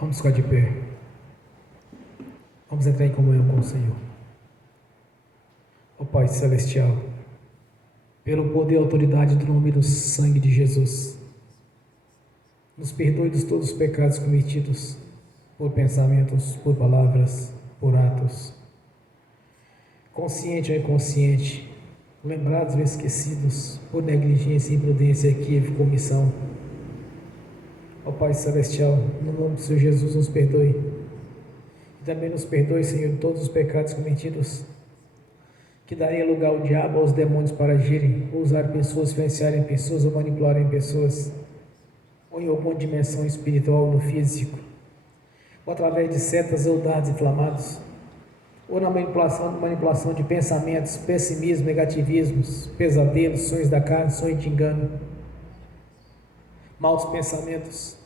Vamos ficar de pé. Vamos entrar em comunhão com o Senhor. Ó Pai Celestial, pelo poder e autoridade do nome e do sangue de Jesus, nos perdoe de todos os pecados cometidos por pensamentos, por palavras, por atos, consciente ou inconsciente, lembrados ou esquecidos, por negligência, imprudência, equívoco, omissão. Ó Pai Celestial, no nome do Senhor Jesus, nos perdoe. E também nos perdoe, Senhor, todos os pecados cometidos, que daria lugar ao diabo, aos demônios para agirem, ou usar pessoas, influenciarem pessoas, ou manipularem pessoas, ou em alguma dimensão espiritual ou no físico, ou através de setas ou dardos inflamados, ou na manipulação de pensamentos, pessimismo, negativismos, pesadelos, sonhos da carne, sonhos de engano, maus pensamentos.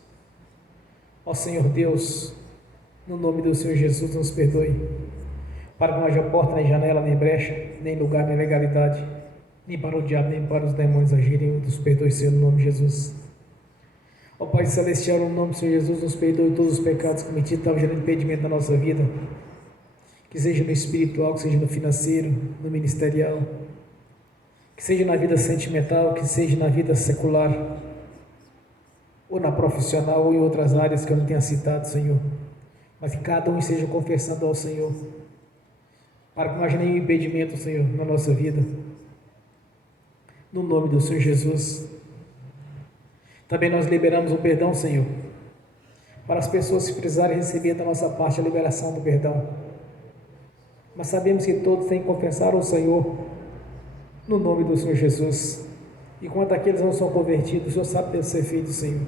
Ó Senhor Deus, no nome do Senhor Jesus, nos perdoe, para que não haja porta, nem janela, nem brecha, nem lugar, nem legalidade, nem para o diabo, nem para os demônios agirem. Nos perdoe, Senhor, no nome de Jesus. Ó Pai Celestial, no nome do Senhor Jesus, nos perdoe todos os pecados cometidos, que estavam gerando impedimento na nossa vida, que seja no espiritual, que seja no financeiro, no ministerial, que seja na vida sentimental, que seja na vida secular, ou na profissional, ou em outras áreas que eu não tenha citado, Senhor, mas que cada um esteja confessando ao Senhor, para que não haja nenhum impedimento, Senhor, na nossa vida, no nome do Senhor Jesus. Também nós liberamos o perdão, Senhor, para as pessoas que precisarem receber da nossa parte a liberação do perdão, mas sabemos que todos têm que confessar ao Senhor, no nome do Senhor Jesus. E quanto àqueles que não são convertidos, o Senhor sabe que deve ser feito, Senhor,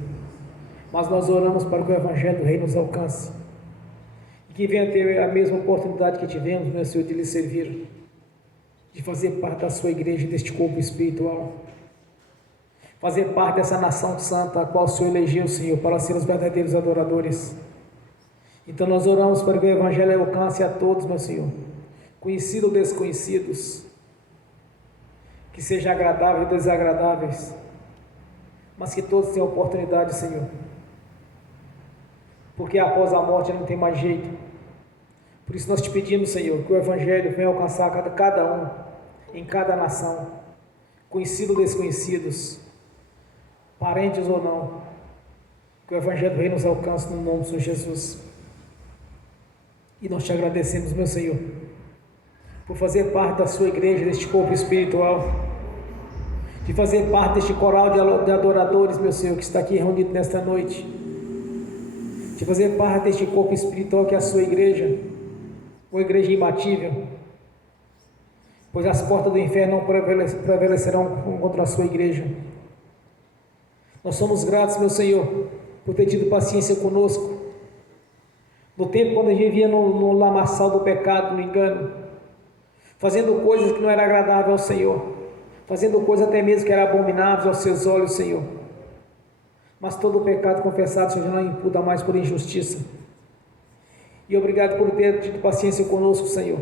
mas nós oramos para que o Evangelho do Rei nos alcance, e que venha ter a mesma oportunidade que tivemos, meu Senhor, de lhe servir, de fazer parte da sua igreja, deste corpo espiritual, fazer parte dessa nação santa, a qual o Senhor elegeu, Senhor, para ser os verdadeiros adoradores. Então nós oramos para que o Evangelho alcance a todos, meu Senhor, conhecidos ou desconhecidos, que sejam agradáveis ou desagradáveis, mas que todos tenham oportunidade, Senhor, porque após a morte não tem mais jeito. Por isso nós te pedimos, Senhor, que o Evangelho venha alcançar cada um, em cada nação, conhecidos ou desconhecidos, parentes ou não, que o Evangelho do Rei nos alcance no nome do Senhor Jesus. E nós te agradecemos, meu Senhor, por fazer parte da sua igreja, deste corpo espiritual, de fazer parte deste coral de adoradores, meu Senhor, que está aqui reunido nesta noite, de fazer parte deste corpo espiritual que é a sua igreja, uma igreja imbatível, pois as portas do inferno não prevalecerão contra a sua igreja. Nós somos gratos, meu Senhor, por ter tido paciência conosco, no tempo quando a gente vivia no lamaçal do pecado, no engano, fazendo coisas que não eram agradáveis ao Senhor, fazendo coisas até mesmo que eram abomináveis aos seus olhos, Senhor. Mas todo o pecado confessado, Senhor, já não imputa mais por injustiça. E obrigado por ter tido paciência conosco, Senhor,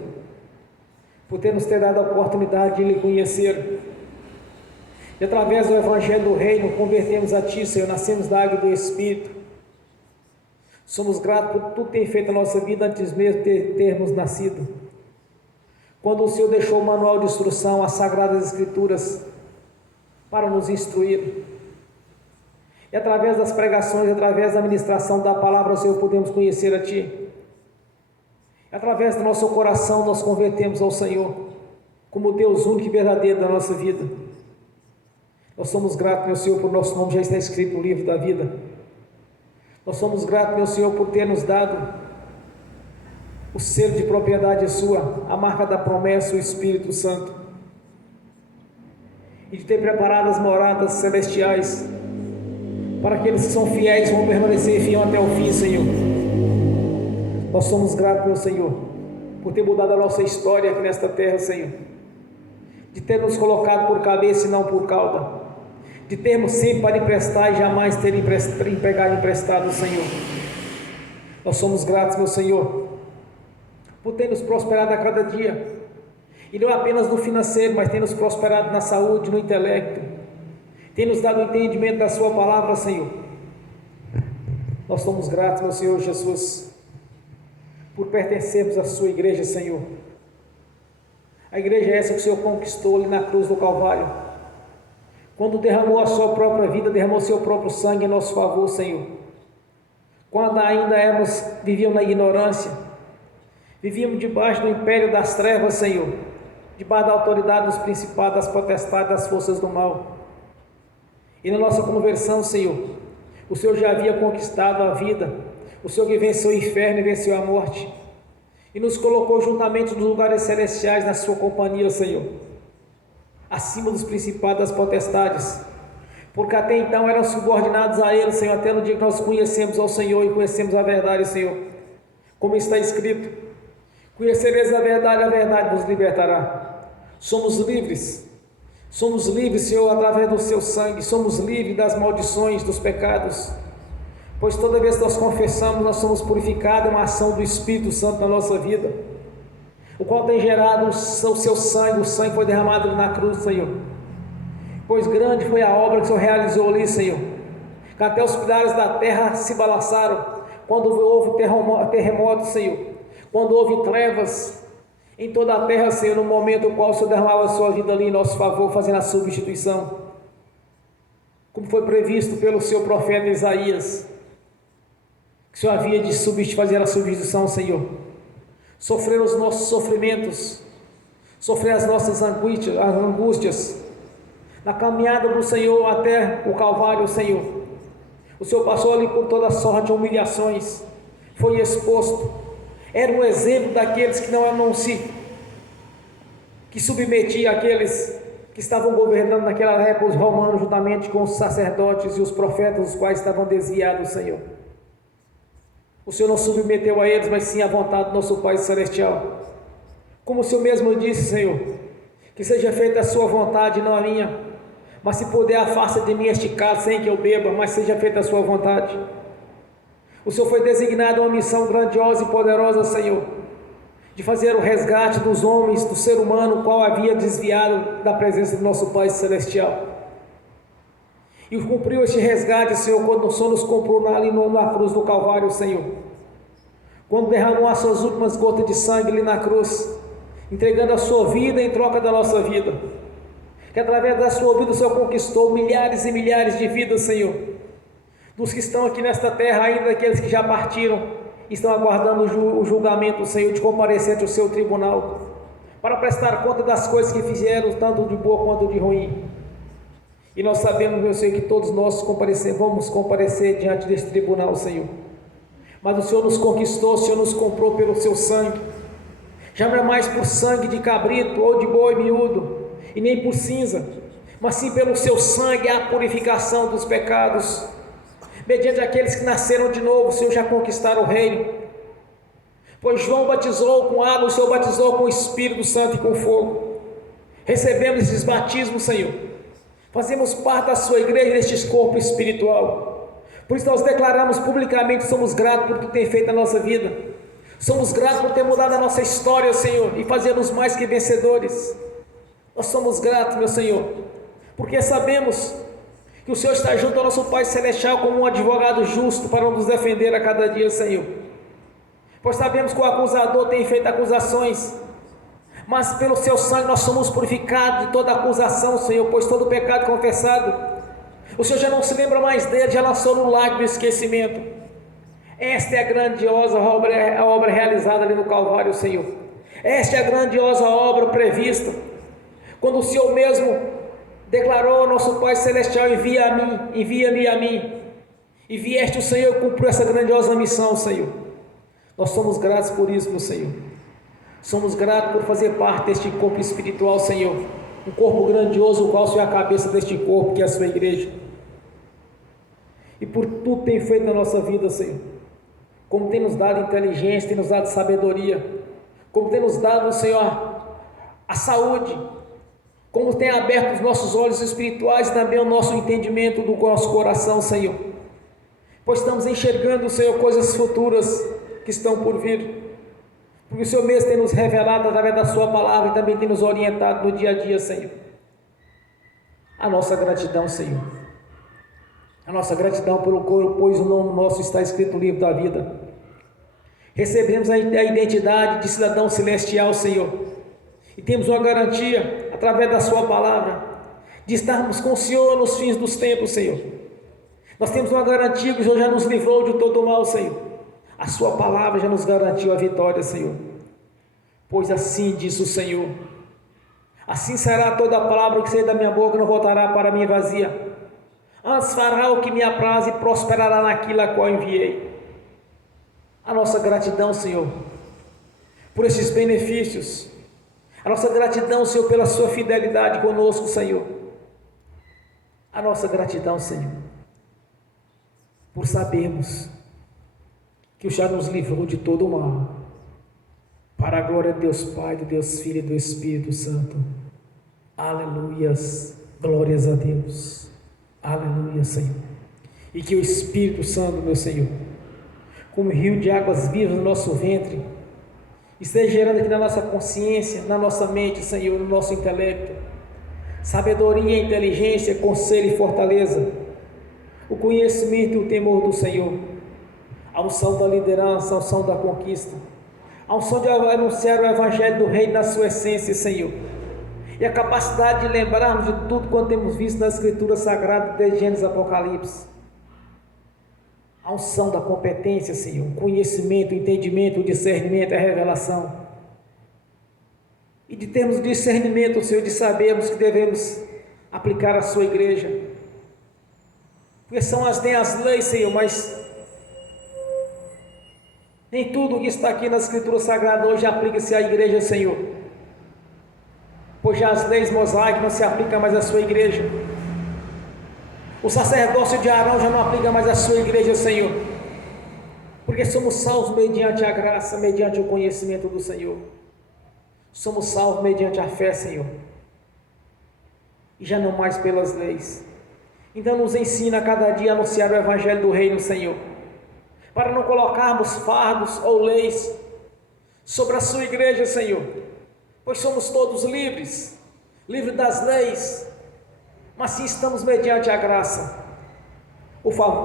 por ter nos dado a oportunidade de lhe conhecer. E através do Evangelho do Reino, convertemos a Ti, Senhor, nascemos da água e do Espírito. Somos gratos por tudo que tem feito a nossa vida antes mesmo de termos nascido. Quando o Senhor deixou o manual de instrução, as Sagradas Escrituras, para nos instruir. E através das pregações, através da ministração da palavra, Senhor, podemos conhecer a Ti. E através do nosso coração, nós convertemos ao Senhor, como Deus único e verdadeiro da nossa vida. Nós somos gratos, meu Senhor, por nosso nome já está escrito no livro da vida. Nós somos gratos, meu Senhor, por ter nos dado o selo de propriedade sua, a marca da promessa, o Espírito Santo, e de ter preparado as moradas celestiais, para aqueles que são fiéis, vão permanecer fiel até o fim, Senhor. Nós somos gratos, meu Senhor, por ter mudado a nossa história aqui nesta terra, Senhor, de ter nos colocado por cabeça e não por cauda, de termos sempre para emprestar e jamais ter empregado emprestado, Senhor. Nós somos gratos, meu Senhor, por ter nos prosperado a cada dia, e não apenas no financeiro, mas tem nos prosperado na saúde, no intelecto, tem nos dado o entendimento da sua palavra, Senhor. Nós somos gratos, meu Senhor Jesus, por pertencermos à sua igreja, Senhor. A igreja é essa que o Senhor conquistou ali na cruz do Calvário, quando derramou a sua própria vida, derramou seu próprio sangue em nosso favor, Senhor. Quando ainda vivíamos na ignorância, vivíamos debaixo do império das trevas, Senhor, debaixo da autoridade dos principados, das potestades, das forças do mal. E na nossa conversão, Senhor, o Senhor já havia conquistado a vida, o Senhor que venceu o inferno e venceu a morte, e nos colocou juntamente nos lugares celestiais na sua companhia, Senhor, acima dos principados, das potestades, porque até então eram subordinados a Ele, Senhor, até no dia que nós conhecemos ao Senhor e conhecemos a verdade, Senhor, como está escrito: conhecereis a verdade vos libertará. Somos livres, Senhor, através do seu sangue, somos livres das maldições, dos pecados, pois toda vez que nós confessamos, nós somos purificados, é uma ação do Espírito Santo na nossa vida, o qual tem gerado o seu sangue, o sangue foi derramado na cruz, Senhor, pois grande foi a obra que o Senhor realizou ali, Senhor, que até os pilares da terra se balançaram, quando houve terremoto, Senhor, quando houve trevas em toda a terra, Senhor, no momento no qual o Senhor derramava a sua vida ali em nosso favor, fazendo a substituição, como foi previsto pelo seu profeta Isaías, que o Senhor havia de fazer a substituição, Senhor, sofrer os nossos sofrimentos, sofrer as nossas angústias, na caminhada do Senhor até o Calvário, Senhor, o Senhor passou ali por toda sorte de humilhações, foi exposto, era um exemplo daqueles que submetia aqueles que estavam governando naquela época, os romanos, juntamente com os sacerdotes e os profetas, os quais estavam desviados, Senhor. O Senhor não submeteu a eles, mas sim à vontade do nosso Pai Celestial. Como o Senhor mesmo disse, Senhor, que seja feita a sua vontade, não a minha, mas se puder, afasta de mim este cálice sem que eu beba, mas seja feita a sua vontade. O Senhor foi designado a uma missão grandiosa e poderosa, Senhor, de fazer o resgate dos homens, do ser humano, o qual havia desviado da presença do nosso Pai Celestial. E cumpriu este resgate, Senhor, quando o Senhor nos comprou ali na cruz do Calvário, Senhor, quando derramou as suas últimas gotas de sangue ali na cruz, entregando a sua vida em troca da nossa vida, que através da sua vida o Senhor conquistou milhares e milhares de vidas, Senhor, dos que estão aqui nesta terra, ainda daqueles que já partiram, estão aguardando o julgamento, Senhor, de comparecer ante o seu tribunal, para prestar conta das coisas que fizeram, tanto de boa quanto de ruim. E nós sabemos, meu Senhor, que todos nós vamos comparecer diante desse tribunal, Senhor, mas o Senhor nos conquistou, o Senhor nos comprou pelo seu sangue, já não é mais por sangue de cabrito ou de boi miúdo, e nem por cinza, mas sim pelo seu sangue, a purificação dos pecados, mediante aqueles que nasceram de novo. O Senhor já conquistaram o reino, pois João batizou com água, o Senhor batizou com o Espírito Santo e com fogo. Recebemos esses batismos, Senhor, fazemos parte da sua igreja, deste corpo espiritual. Por isso nós declaramos publicamente: somos gratos por tu ter feito a nossa vida, somos gratos por ter mudado a nossa história, Senhor, e fazer-nos mais que vencedores. Nós somos gratos, meu Senhor, porque sabemos que o Senhor está junto ao nosso Pai Celestial como um advogado justo para nos defender a cada dia, Senhor, pois sabemos que o acusador tem feito acusações, mas pelo seu sangue nós somos purificados de toda acusação, Senhor, pois todo pecado confessado, o Senhor já não se lembra mais dele, já lançou no lago do esquecimento. Esta é a grandiosa obra, a obra realizada ali no Calvário, Senhor. Esta é a grandiosa obra prevista, quando o Senhor mesmo declarou ao nosso Pai Celestial: envia-me a mim, e vieste o Senhor e cumpriu essa grandiosa missão, Senhor. Nós somos gratos por isso, meu Senhor. Somos gratos por fazer parte deste corpo espiritual, Senhor, um corpo grandioso, o qual o Senhor é a cabeça deste corpo, que é a sua igreja, e por tudo tem feito na nossa vida, Senhor, como tem nos dado inteligência, tem nos dado sabedoria, como tem nos dado, Senhor, a saúde, como tem aberto os nossos olhos espirituais e também o nosso entendimento do nosso coração, Senhor, pois estamos enxergando, Senhor, coisas futuras que estão por vir, porque o Senhor mesmo tem nos revelado através da sua palavra e também tem nos orientado no dia a dia, Senhor. A nossa gratidão, Senhor, A nossa gratidão pelo corpo, pois o nome nosso está escrito no livro da vida. Recebemos a identidade de cidadão celestial, Senhor. E temos uma garantia, através da sua palavra, de estarmos com o Senhor nos fins dos tempos, Senhor. Nós temos uma garantia que o Senhor já nos livrou de todo o mal, Senhor. A sua palavra já nos garantiu a vitória, Senhor. Pois assim diz o Senhor: assim será toda a palavra que sair da minha boca, não voltará para mim vazia. Antes fará o que me apraz e prosperará naquilo a qual enviei. A nossa gratidão, Senhor, por esses benefícios. A nossa gratidão, Senhor, pela sua fidelidade conosco, Senhor. A nossa gratidão, Senhor, por sabermos que o Senhor nos livrou de todo o mal. Para a glória de Deus Pai, de Deus Filho e do Espírito Santo. Aleluias. Glórias a Deus. Aleluia, Senhor. E que o Espírito Santo, meu Senhor, como rio de águas vivas no nosso ventre, esteja gerando aqui na nossa consciência, na nossa mente, Senhor, no nosso intelecto, sabedoria, inteligência, conselho e fortaleza, o conhecimento e o temor do Senhor, a unção da liderança, a unção da conquista, a unção de anunciar o Evangelho do Reino na sua essência, Senhor, e a capacidade de lembrarmos de tudo quanto temos visto nas Escrituras Sagradas, desde Gênesis Apocalipse. A unção da competência, Senhor, o conhecimento, o entendimento, o discernimento, a revelação. E de termos discernimento, Senhor, de sabermos que devemos aplicar a sua igreja. Porque tem as leis, Senhor, mas nem tudo que está aqui nas Escrituras Sagradas hoje aplica-se à igreja, Senhor. Pois já as leis mosaicas não se aplicam mais à sua igreja. O sacerdócio de Arão já não aplica mais à sua igreja, Senhor. Porque somos salvos mediante a graça, mediante o conhecimento do Senhor. Somos salvos mediante a fé, Senhor. E já não mais pelas leis. Então nos ensina a cada dia a anunciar o Evangelho do Reino, Senhor. Para não colocarmos fardos ou leis sobre a sua igreja, Senhor. Pois somos todos livres, livres das leis, mas sim estamos mediante a graça,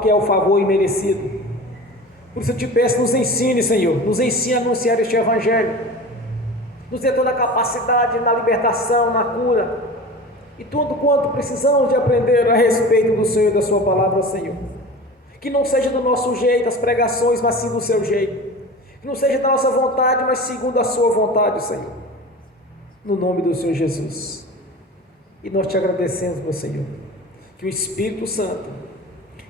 que é o favor imerecido. Por isso eu te peço, nos ensine, Senhor, nos ensine a anunciar este Evangelho, nos dê toda a capacidade na libertação, na cura, e tudo quanto precisamos de aprender a respeito do Senhor e da sua palavra, Senhor. Que não seja do nosso jeito as pregações, mas sim do seu jeito. Que não seja da nossa vontade, mas segundo a sua vontade, Senhor. No nome do Senhor Jesus. E nós te agradecemos, meu Senhor, que o Espírito Santo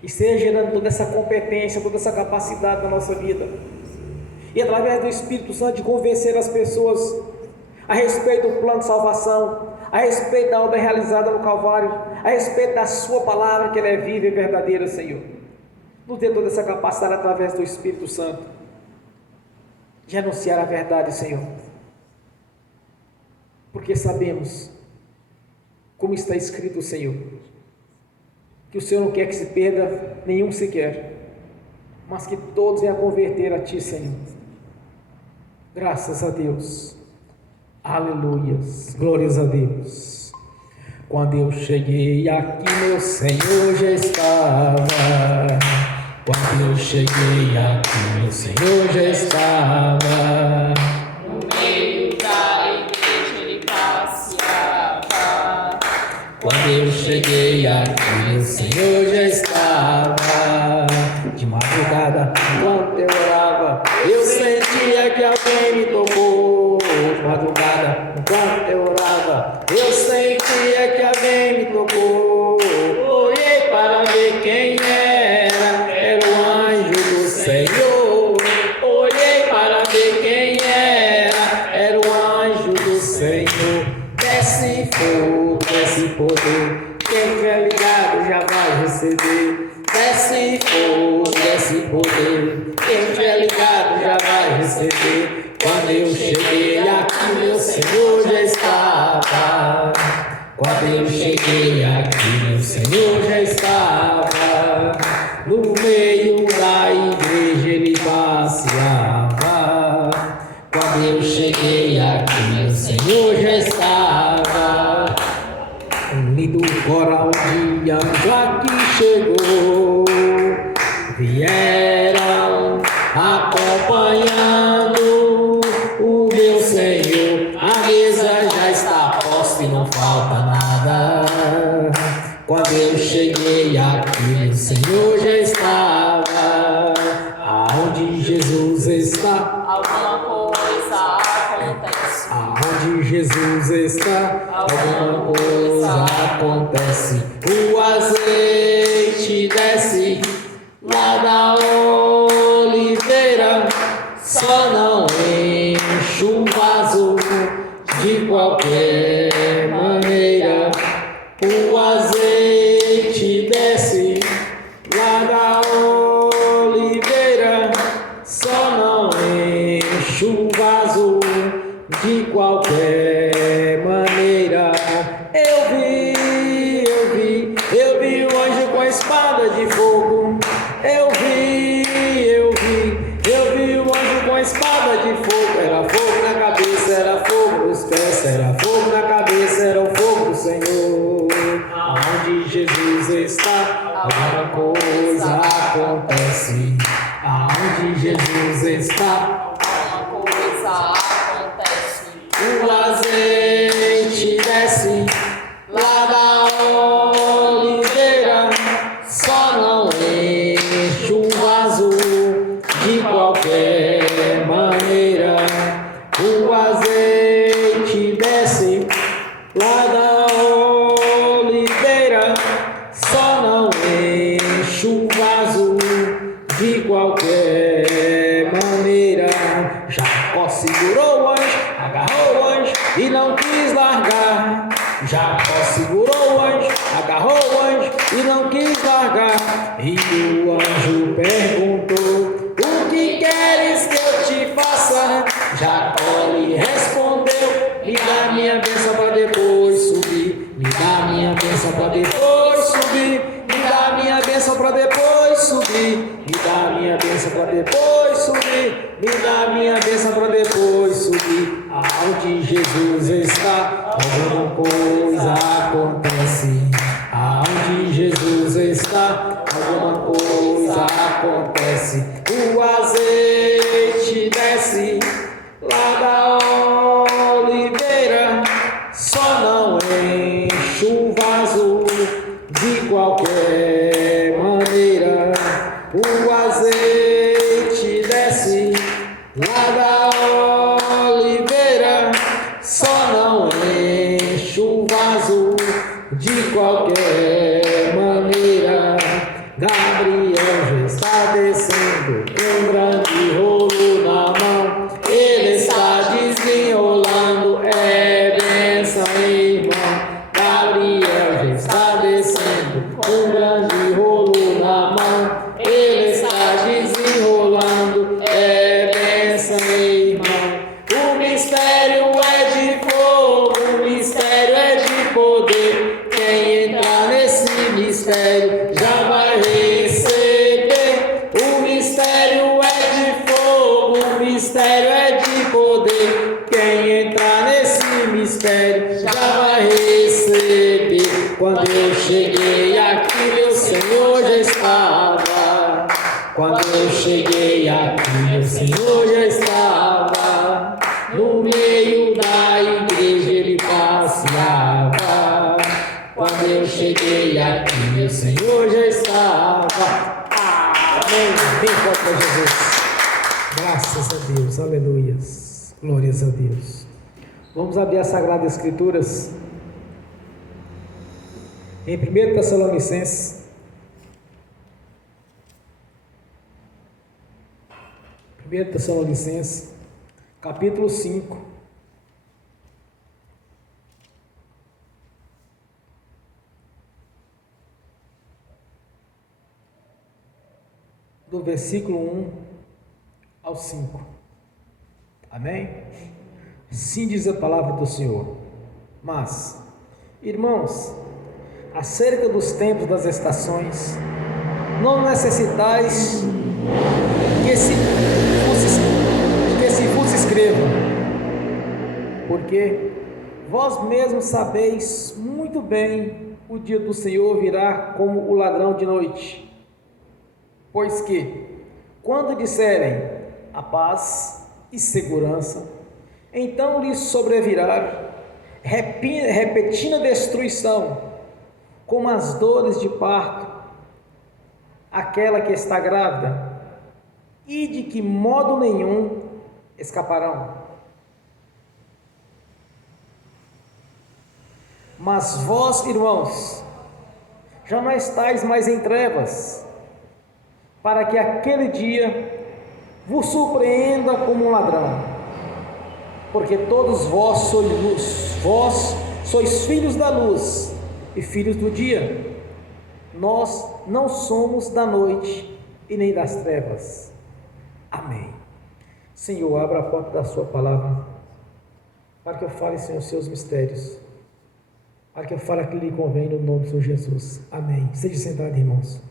esteja gerando toda essa competência, toda essa capacidade na nossa vida. E através do Espírito Santo de convencer as pessoas a respeito do plano de salvação, a respeito da obra realizada no Calvário, a respeito da sua palavra, que ela é viva e verdadeira, Senhor. Nos dê toda essa capacidade através do Espírito Santo de anunciar a verdade, Senhor. Porque sabemos, como está escrito, Senhor, que o Senhor não quer que se perda nenhum sequer, mas que todos venham a converter a Ti, Senhor. Graças a Deus. Aleluias. Glórias a Deus. Quando eu cheguei aqui, meu Senhor já estava. Quando eu cheguei aqui, meu Senhor já estava. Quando eu cheguei aqui, o Senhor já estava. De madrugada, enquanto eu orava, eu sentia que alguém me tocou. De madrugada, enquanto eu orava, eu sentia que alguém me tocou. Olhei para ver quem era o anjo do Senhor. Olhei para ver quem era o anjo do Senhor. Desce fogo, desce poder, quem tiver ligado já vai receber. Desce fogo, desce poder, quem tiver ligado já vai receber. Quando eu cheguei aqui, meu Senhor já estava. Quando eu cheguei aqui, meu Senhor já estava. No meio da igreja ele passeava. Quando eu cheguei aqui, meu Senhor já estava. Um lindo coral de anjo aqui chegou. alguma coisa acontece. Aonde Jesus está, alguma coisa acontece. O azeite desce lá da oliveira, só não enche o vaso de qualquer maneira. O azeite desce lá da oliveira, só não enche o vaso de qualquer maneira. Eu vi o anjo com a espada de fogo. Eu vi o anjo com a espada de fogo. Era fogo na cabeça, era fogo nos pés, era fogo na cabeça, era o fogo do Senhor. Aonde Jesus está, alguma coisa acontece. Aonde Jesus está, Alguma coisa acontece. o azeite desce lá da oliveira, só não enche o vaso de qualquer maneira. O azeite desce lá da oliveira, só não enche o vaso de qualquer maneira. Jacó segurou o anjo, agarrou o anjo e não quis largar. Jacó segurou o anjo, agarrou o anjo e não quis largar. E o anjo perguntou: o que queres que eu te faça? Jacó lhe respondeu: me dá minha bênção para depois subir. Me dá minha bênção para depois subir. Me dá minha bênção para depois subir. Me dá minha bênção para depois subir. Me dá minha bênção para depois subir. Aonde Jesus está, alguma coisa acontece. Aonde Jesus está, alguma coisa acontece. O azeite desce lá da oliveira, só não enche o vaso de qualquer maneira. O azeite desce lá da oliveira, só não enche o vaso de qualquer maneira. Gabriel já está descendo com um grande rolo na mão. Ele está desenrolando, é bênção, irmão. Gabriel já está descendo com um grande rolo na mão. Ele está desenrolando, é bênção, irmão. O mistério é de fogo, o mistério é de poder. Quem entrar nesse mistério já vai receber. O mistério é de fogo, o mistério é de poder. Quem entrar nesse mistério já vai receber. Quando eu cheguei aqui, meu Senhor já estava. Quando eu cheguei aqui, meu Senhor já estava. No meio da igreja ele passeava. Quando eu cheguei aqui, meu Senhor já estava. Amém. Bem forte para Jesus. Graças a Deus. Aleluias. Glórias a Deus. Vamos abrir as Sagradas Escrituras em 1 Tessalonicenses. 1 Tessalonicenses, capítulo 5. Do versículo 1 ao 5. Amém? Assim diz a palavra do Senhor. Mas, irmãos, acerca dos tempos das estações, não necessitais que se vos escreva, porque vós mesmos sabeis muito bem o dia do Senhor virá como o ladrão de noite. Pois que, quando disserem a paz e segurança, então lhes sobrevirá repentina destruição, como as dores de parto, aquela que está grávida, e de que modo nenhum escaparão. Mas vós, irmãos, já não estáis mais em trevas, para que aquele dia vos surpreenda como um ladrão. Porque todos vós sois luz, vós sois filhos da luz e filhos do dia. Nós não somos da noite e nem das trevas. Amém. Senhor, abra a porta da sua palavra, para que eu fale, Senhor, os seus mistérios, para que eu fale aquilo que lhe convém no nome do Senhor Jesus. Amém. Seja sentado, irmãos.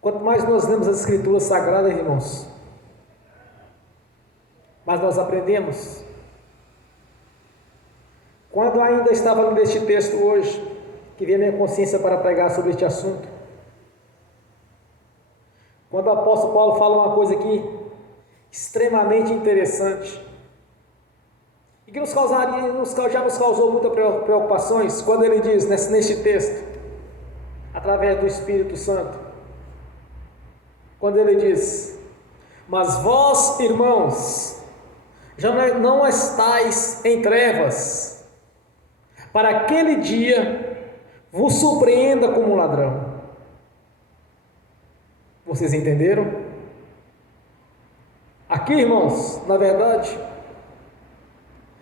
Quanto mais nós lemos as Escrituras Sagradas, irmãos, mais nós aprendemos. Quando ainda estava lendo este texto hoje, que veio a minha consciência para pregar sobre este assunto, quando o apóstolo Paulo fala uma coisa aqui extremamente interessante, e que já nos causou muitas preocupações, quando ele diz neste texto, através do Espírito Santo, quando ele diz: mas vós, irmãos, já não estáis em trevas, para aquele dia vos surpreenda como um ladrão. Vocês entenderam? Aqui, irmãos, na verdade,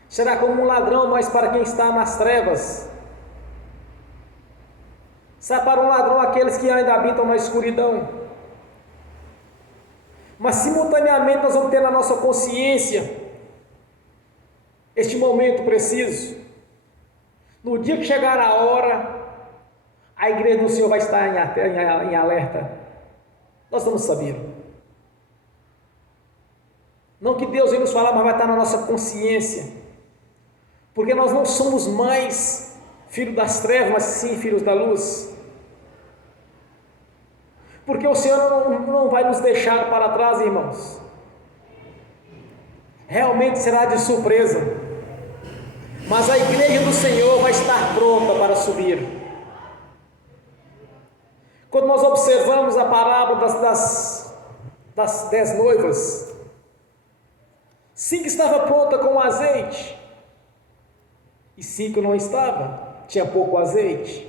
será como um ladrão, mas para quem está nas trevas. Será para um ladrão aqueles que ainda habitam na escuridão. Mas simultaneamente nós vamos ter na nossa consciência este momento preciso. No dia que chegar a hora, a igreja do Senhor vai estar em alerta. Nós vamos saber. Não que Deus venha nos falar, mas vai estar na nossa consciência. Porque nós não somos mais filhos das trevas, mas sim filhos da luz. Porque o Senhor não vai nos deixar para trás, irmãos. Realmente será de surpresa. Mas a igreja do Senhor vai estar pronta para subir. Quando nós observamos a parábola das 10 noivas, 5 estavam prontas com azeite, e 5 não estavam, tinha pouco azeite.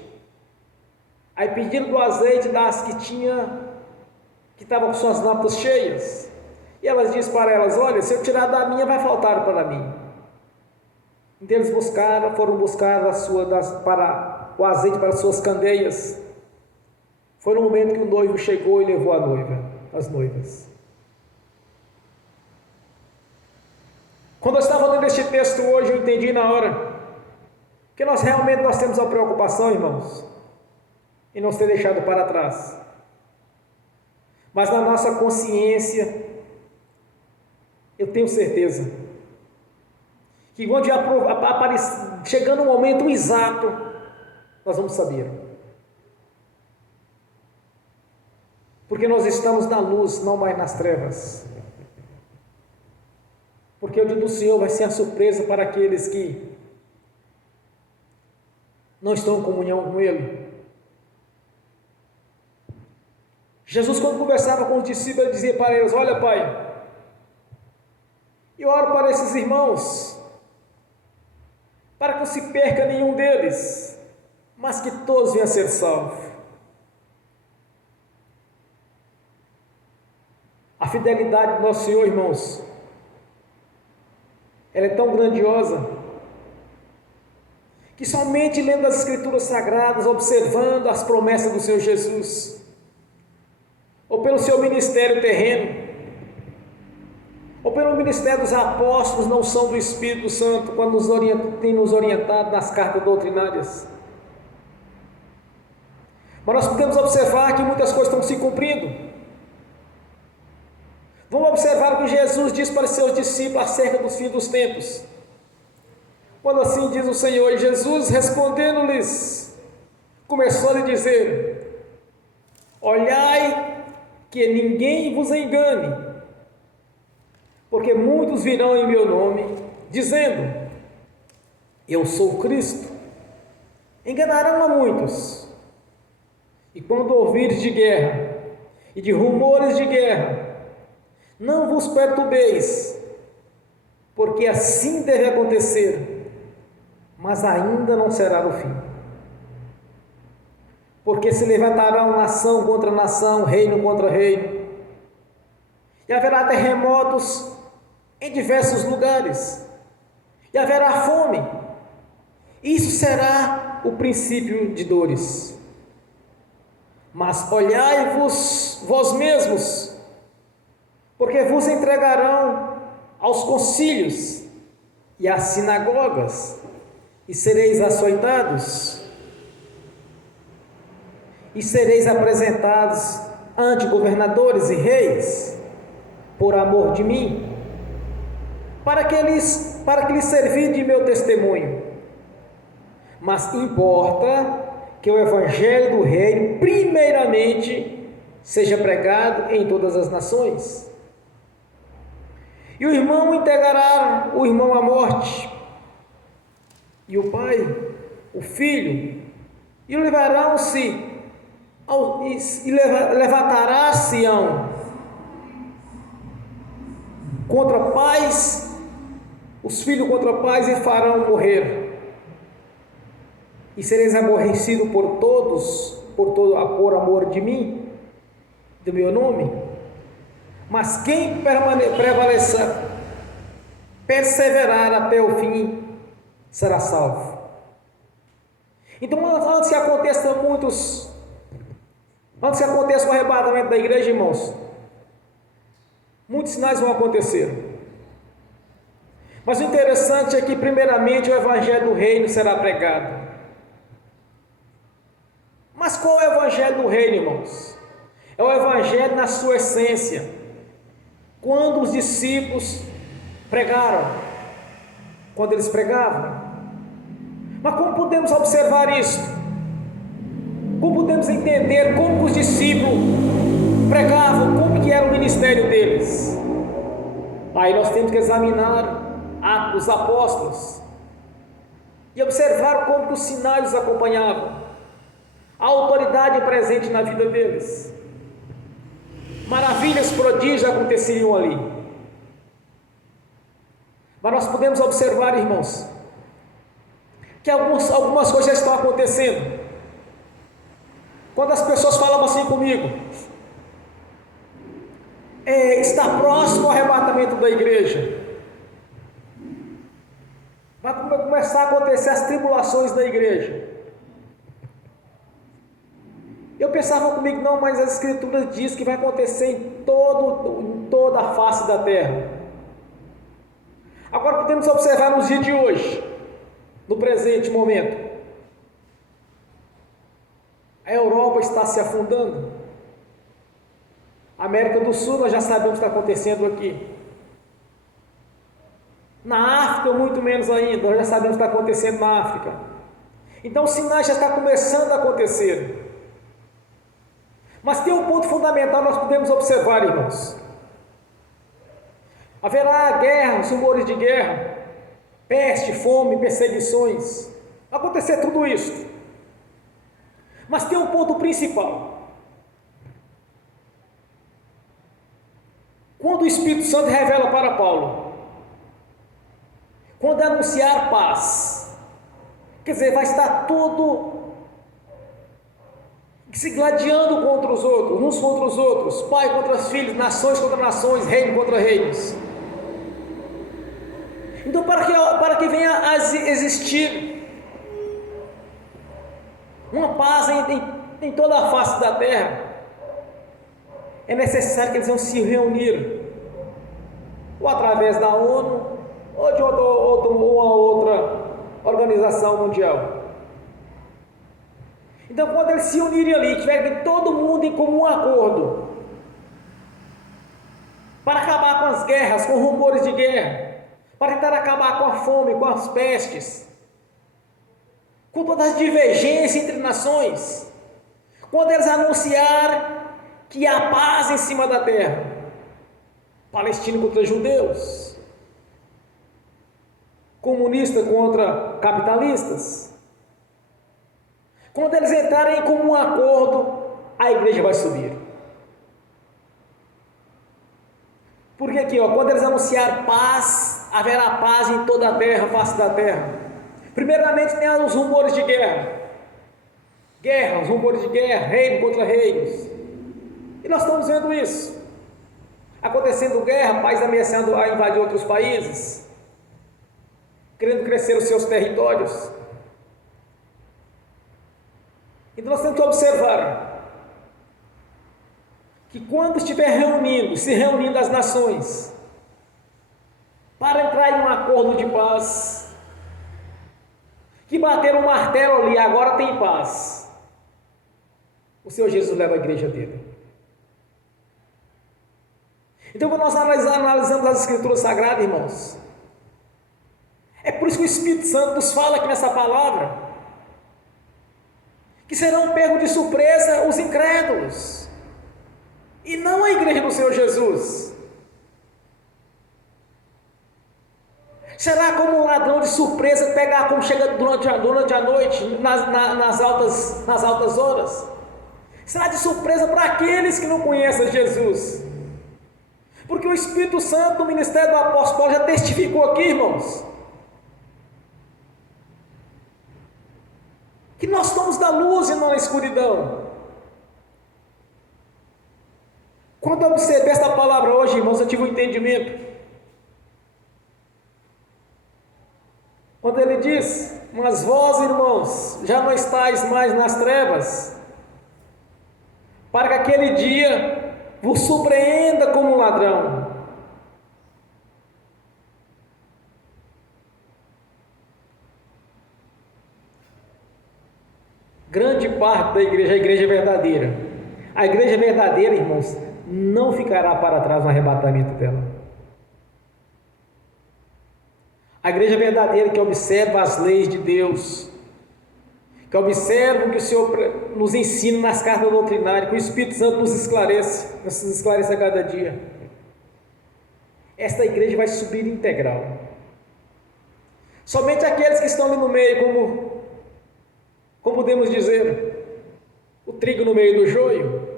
Aí pediram do azeite das que estavam com suas lâmpadas cheias, e elas dizem para elas: olha, se eu tirar da minha, vai faltar para mim. Então eles foram buscar o azeite para as suas candeias. Foi no momento que o noivo chegou e levou as noivas. Quando eu estava lendo este texto hoje, eu entendi na hora que nós temos uma preocupação, irmãos, em não ser deixado para trás. Mas na nossa consciência, eu tenho certeza que quando chegando o momento exato, nós vamos saber. Porque nós estamos na luz, não mais nas trevas. Porque o dia do Senhor vai ser a surpresa para aqueles que não estão em comunhão com Ele. Jesus, quando conversava com os discípulos, ele dizia para eles: olha, Pai, eu oro para esses irmãos, para que não se perca nenhum deles, mas que todos venham a ser salvos. A fidelidade do nosso Senhor, irmãos, ela é tão grandiosa, que somente lendo as Escrituras Sagradas, observando as promessas do Senhor Jesus, ou pelo seu ministério terreno, ou pelo ministério dos apóstolos, não são do Espírito Santo, quando tem nos orientado nas cartas doutrinárias. Mas nós podemos observar que muitas coisas estão se cumprindo. Vamos observar o que Jesus disse para os seus discípulos acerca dos fins dos tempos. Quando assim diz o Senhor, e Jesus respondendo-lhes, começou a lhe dizer: olhai que ninguém vos engane, porque muitos virão em meu nome, dizendo: eu sou Cristo. Enganarão a muitos. E quando ouvires de guerra e de rumores de guerra, não vos perturbeis, porque assim deve acontecer, mas ainda não será o fim. Porque se levantarão nação contra nação, reino contra reino, e haverá terremotos em diversos lugares, e haverá fome. Isso será o princípio de dores. Mas olhai-vos vós mesmos, porque vos entregarão aos concílios e às sinagogas, e sereis açoitados, e sereis apresentados ante governadores e reis, por amor de mim, para que lhes servir de meu testemunho. Mas importa que o evangelho do reino primeiramente seja pregado em todas as nações. E o irmão entregará o irmão à morte, e o pai, o filho, e levarão-se e levantará-se-ão contra pais, os filhos contra pais, e farão morrer. E sereis aborrecidos por todos, por amor de mim, do meu nome. Mas quem prevalecer, perseverar até o fim, será salvo. Então, antes que aconteça o arrebatamento da igreja, irmãos, muitos sinais vão acontecer. Mas o interessante é que, primeiramente, o evangelho do reino será pregado. Mas qual é o evangelho do reino, irmãos? É o evangelho na sua essência. Quando os discípulos pregaram, quando eles pregavam. Mas como podemos observar isso? Como podemos entender como os discípulos pregavam, como que era o ministério deles? Aí nós temos que examinar Atos dos Apóstolos e observar como que os sinais os acompanhavam, a autoridade presente na vida deles. Maravilhas, prodígios aconteceriam ali. Mas nós podemos observar, irmãos, que algumas coisas já estão acontecendo. Quando as pessoas falam assim comigo, está próximo o arrebatamento da igreja, vai começar a acontecer as tribulações da igreja. Eu pensava comigo, não, mas as escrituras dizem que vai acontecer em toda a face da terra. Agora podemos observar nos dias de hoje, no presente momento, a Europa está se afundando. A América do Sul, nós já sabemos o que está acontecendo aqui. Na África, muito menos ainda, nós já sabemos o que está acontecendo na África. Então, os sinais já estão começando a acontecer. Mas tem um ponto fundamental que nós podemos observar, irmãos. Haverá guerras, rumores de guerra, peste, fome, perseguições. Vai acontecer tudo isso. Mas tem um ponto principal. Quando o Espírito Santo revela para Paulo, quando anunciar paz, quer dizer, vai estar tudo se gladiando contra os outros, uns contra os outros, pai contra os filhos, nações contra nações, reino contra reinos. Então, para que venha a existir uma paz em toda a face da terra, é necessário que eles vão se reunir, ou através da ONU, ou de uma outra organização mundial. Então, quando eles se unirem ali, tiverem todo mundo em comum acordo, para acabar com as guerras, com rumores de guerra, para tentar acabar com a fome, com as pestes, com todas as divergências entre nações, quando eles anunciarem que há paz em cima da terra, palestinos contra judeus, comunistas contra capitalistas, quando eles entrarem em comum acordo a igreja vai subir. Porque aqui, quando eles anunciaram paz, haverá paz em toda a terra, face da terra. Primeiramente tem os rumores de guerra. Os rumores de guerra, reino contra reinos. E nós estamos vendo isso. Acontecendo guerra, países ameaçando a invadir outros países, querendo crescer os seus territórios. Então nós temos que observar que quando estiver se reunindo as nações, para entrar em um acordo de paz, que bateram um martelo ali, agora tem paz, o Senhor Jesus leva a igreja dele. Então quando nós analisamos as Escrituras Sagradas, irmãos, é por isso que o Espírito Santo nos fala aqui nessa palavra, que serão pegos de surpresa os incrédulos, e não a igreja do Senhor Jesus. Será como um ladrão de surpresa pegar, como chega durante a noite, nas altas horas? Será de surpresa para aqueles que não conhecem Jesus. Porque o Espírito Santo, no ministério do apóstolo Paulo, já testificou aqui, irmãos, que nós estamos na luz e não na escuridão. Quando eu observei esta palavra hoje, irmãos, eu tive um entendimento. Quando ele diz: mas vós, irmãos, já não estáis mais nas trevas, para que aquele dia vos surpreenda como um ladrão. Grande parte da igreja, a igreja verdadeira. A igreja verdadeira, irmãos, não ficará para trás no arrebatamento dela. A igreja verdadeira que observa as leis de Deus, que observa o que o Senhor nos ensina nas cartas doutrinárias, que o Espírito Santo nos esclarece a cada dia. Esta igreja vai subir integral. Somente aqueles que estão ali no meio, como podemos dizer, o trigo no meio do joio,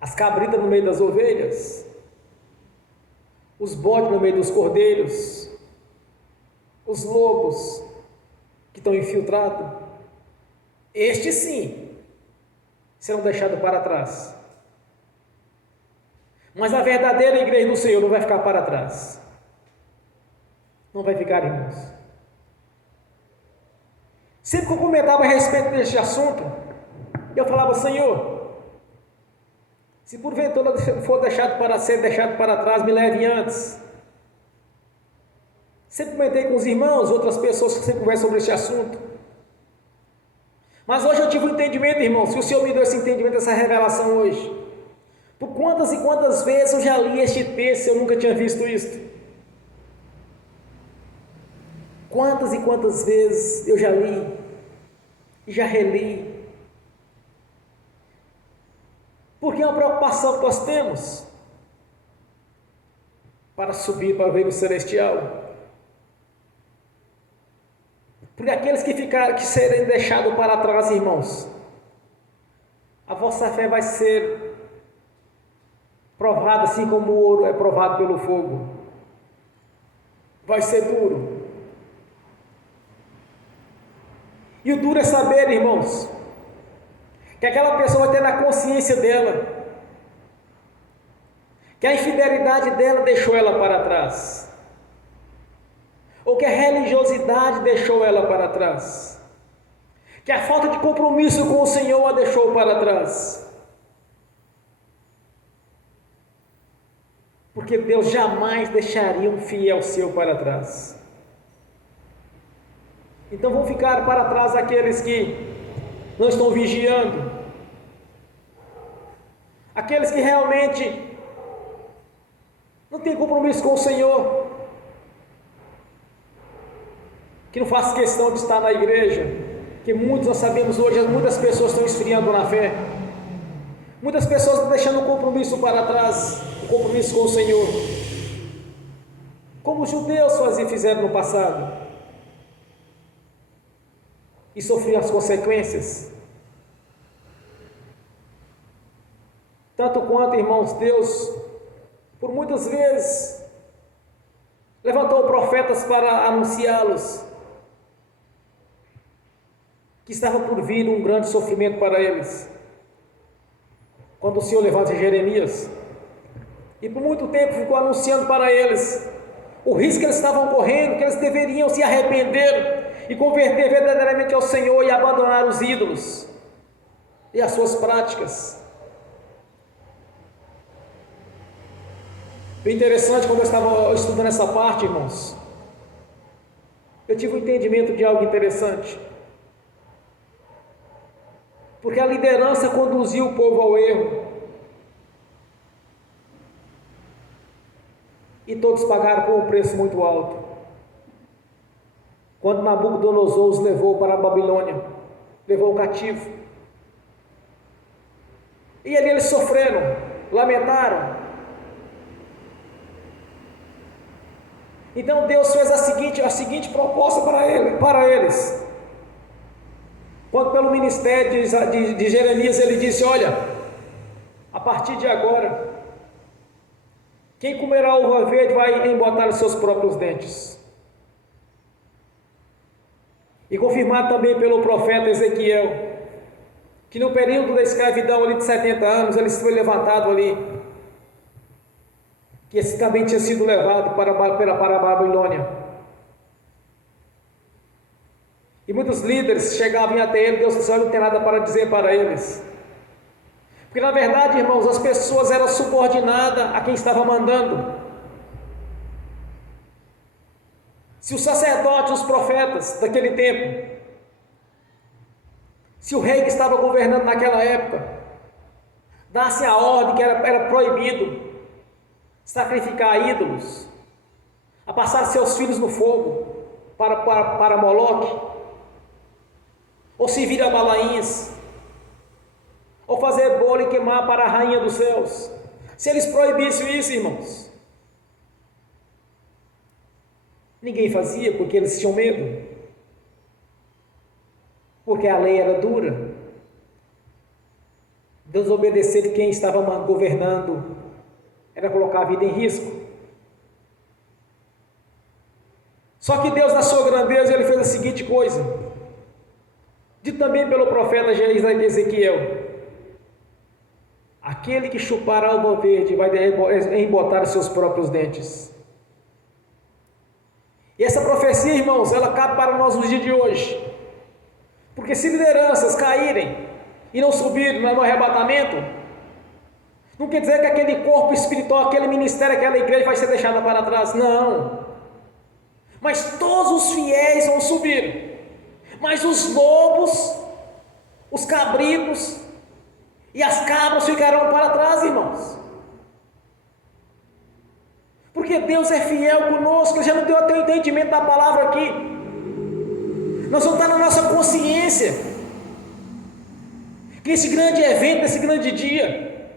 as cabritas no meio das ovelhas, os bodes no meio dos cordeiros, os lobos que estão infiltrados, estes sim serão deixados para trás. Mas a verdadeira igreja do Senhor não vai ficar para trás. Não vai ficar, irmãos. Sempre que eu comentava a respeito deste assunto, eu falava: Senhor, se porventura for ser deixado para trás, me leve antes. Sempre comentei com os irmãos, outras pessoas que sempre conversam sobre este assunto. Mas hoje eu tive um entendimento, irmãos, que o Senhor me deu esse entendimento, essa revelação hoje. Por quantas e quantas vezes eu já li este texto, eu nunca tinha visto isto. Quantas e quantas vezes eu já li e já reli. Porque é uma preocupação que nós temos para subir para o reino celestial. Porque aqueles que serem deixados para trás, irmãos, a vossa fé vai ser provada assim como o ouro é provado pelo fogo. Vai ser duro. E o duro é saber, irmãos, que aquela pessoa vai ter na consciência dela que a infidelidade dela deixou ela para trás, ou que a religiosidade deixou ela para trás, que a falta de compromisso com o Senhor a deixou para trás, porque Deus jamais deixaria um fiel seu para trás. Então vão ficar para trás aqueles que não estão vigiando, aqueles que realmente não têm compromisso com o Senhor, que não faz questão de estar na igreja, que nós sabemos hoje, muitas pessoas estão esfriando na fé, muitas pessoas estão deixando o compromisso para trás, o compromisso com o Senhor, como os judeus fizeram no passado, e sofriam as consequências. quanto, irmãos, Deus, por muitas vezes, levantou profetas para anunciá-los que estava por vir um grande sofrimento para eles. Quando o Senhor levanta Jeremias, e por muito tempo ficou anunciando para eles o risco que eles estavam correndo, que eles deveriam se arrepender e converter verdadeiramente ao Senhor e abandonar os ídolos e as suas práticas. O interessante, quando eu estava estudando essa parte, irmãos, eu tive um entendimento de algo interessante. Porque a liderança conduziu o povo ao erro. E todos pagaram por um preço muito alto. Quando Nabucodonosor os levou para a Babilônia, levou cativo. E ali eles sofreram, lamentaram. Então Deus fez a seguinte proposta para eles. Quando pelo ministério de Jeremias ele disse: olha, a partir de agora, quem comerá uva verde vai embotar os seus próprios dentes. E confirmado também pelo profeta Ezequiel, que no período da escravidão ali de 70 anos, ele foi levantado ali, que esse também tinha sido levado para a Babilônia. E muitos líderes chegavam até ele, Deus só não tem nada para dizer para eles. Porque na verdade, irmãos, as pessoas eram subordinadas a quem estava mandando. Se os sacerdotes, os profetas daquele tempo, se o rei que estava governando naquela época, dasse a ordem que era proibido sacrificar ídolos, a passar seus filhos no fogo para Moloque, ou servir a Balaíns, ou fazer bolo e queimar para a rainha dos céus. Se eles proibissem isso, irmãos, ninguém fazia, porque eles tinham medo, porque a lei era dura. Desobedecer quem estava governando era colocar a vida em risco. Só que Deus, na sua grandeza, ele fez a seguinte coisa, dito também pelo profeta Ezequiel: aquele que chupar a uva verde vai embotar os seus próprios dentes. E essa profecia, irmãos, ela cabe para nós nos dias de hoje. Porque se lideranças caírem e não subirem no arrebatamento, não quer dizer que aquele corpo espiritual, aquele ministério, aquela igreja vai ser deixada para trás. Não. Mas todos os fiéis vão subir. Mas os lobos, os cabritos e as cabras ficarão para trás, irmãos. Porque Deus é fiel conosco. Ele já não deu até o entendimento da palavra aqui. Nós vamos estar na nossa consciência que esse grande evento, esse grande dia,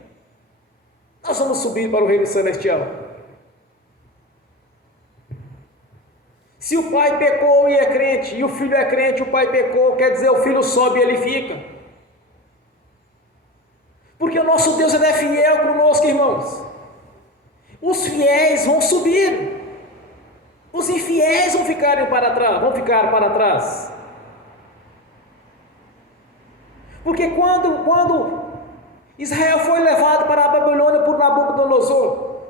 nós vamos subir para o reino celestial. Se o pai pecou e é crente, e o filho é crente, o pai pecou, quer dizer, o filho sobe e ele fica. Porque o nosso Deus ele é fiel conosco, irmãos. Os fiéis vão subir, os infiéis vão ficar para trás. Porque quando Israel foi levado para a Babilônia por Nabucodonosor,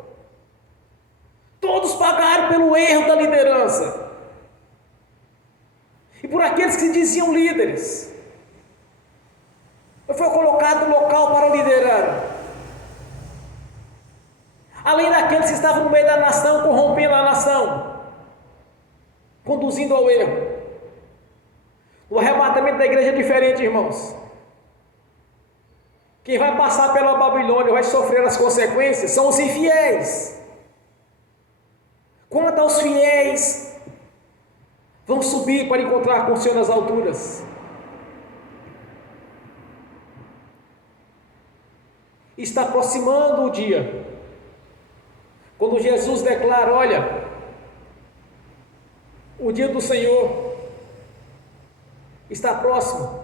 todos pagaram pelo erro da liderança e por aqueles que se diziam líderes. Foi colocado no local para liderar, além daqueles que estavam no meio da nação, corrompendo a nação, conduzindo ao erro. O arrebatamento da igreja é diferente, irmãos. Quem vai passar pela Babilônia, vai sofrer as consequências, são os infiéis. Quanto aos fiéis, vão subir para encontrar com o Senhor nas alturas. Está aproximando o dia, quando Jesus declara: olha, o dia do Senhor está próximo.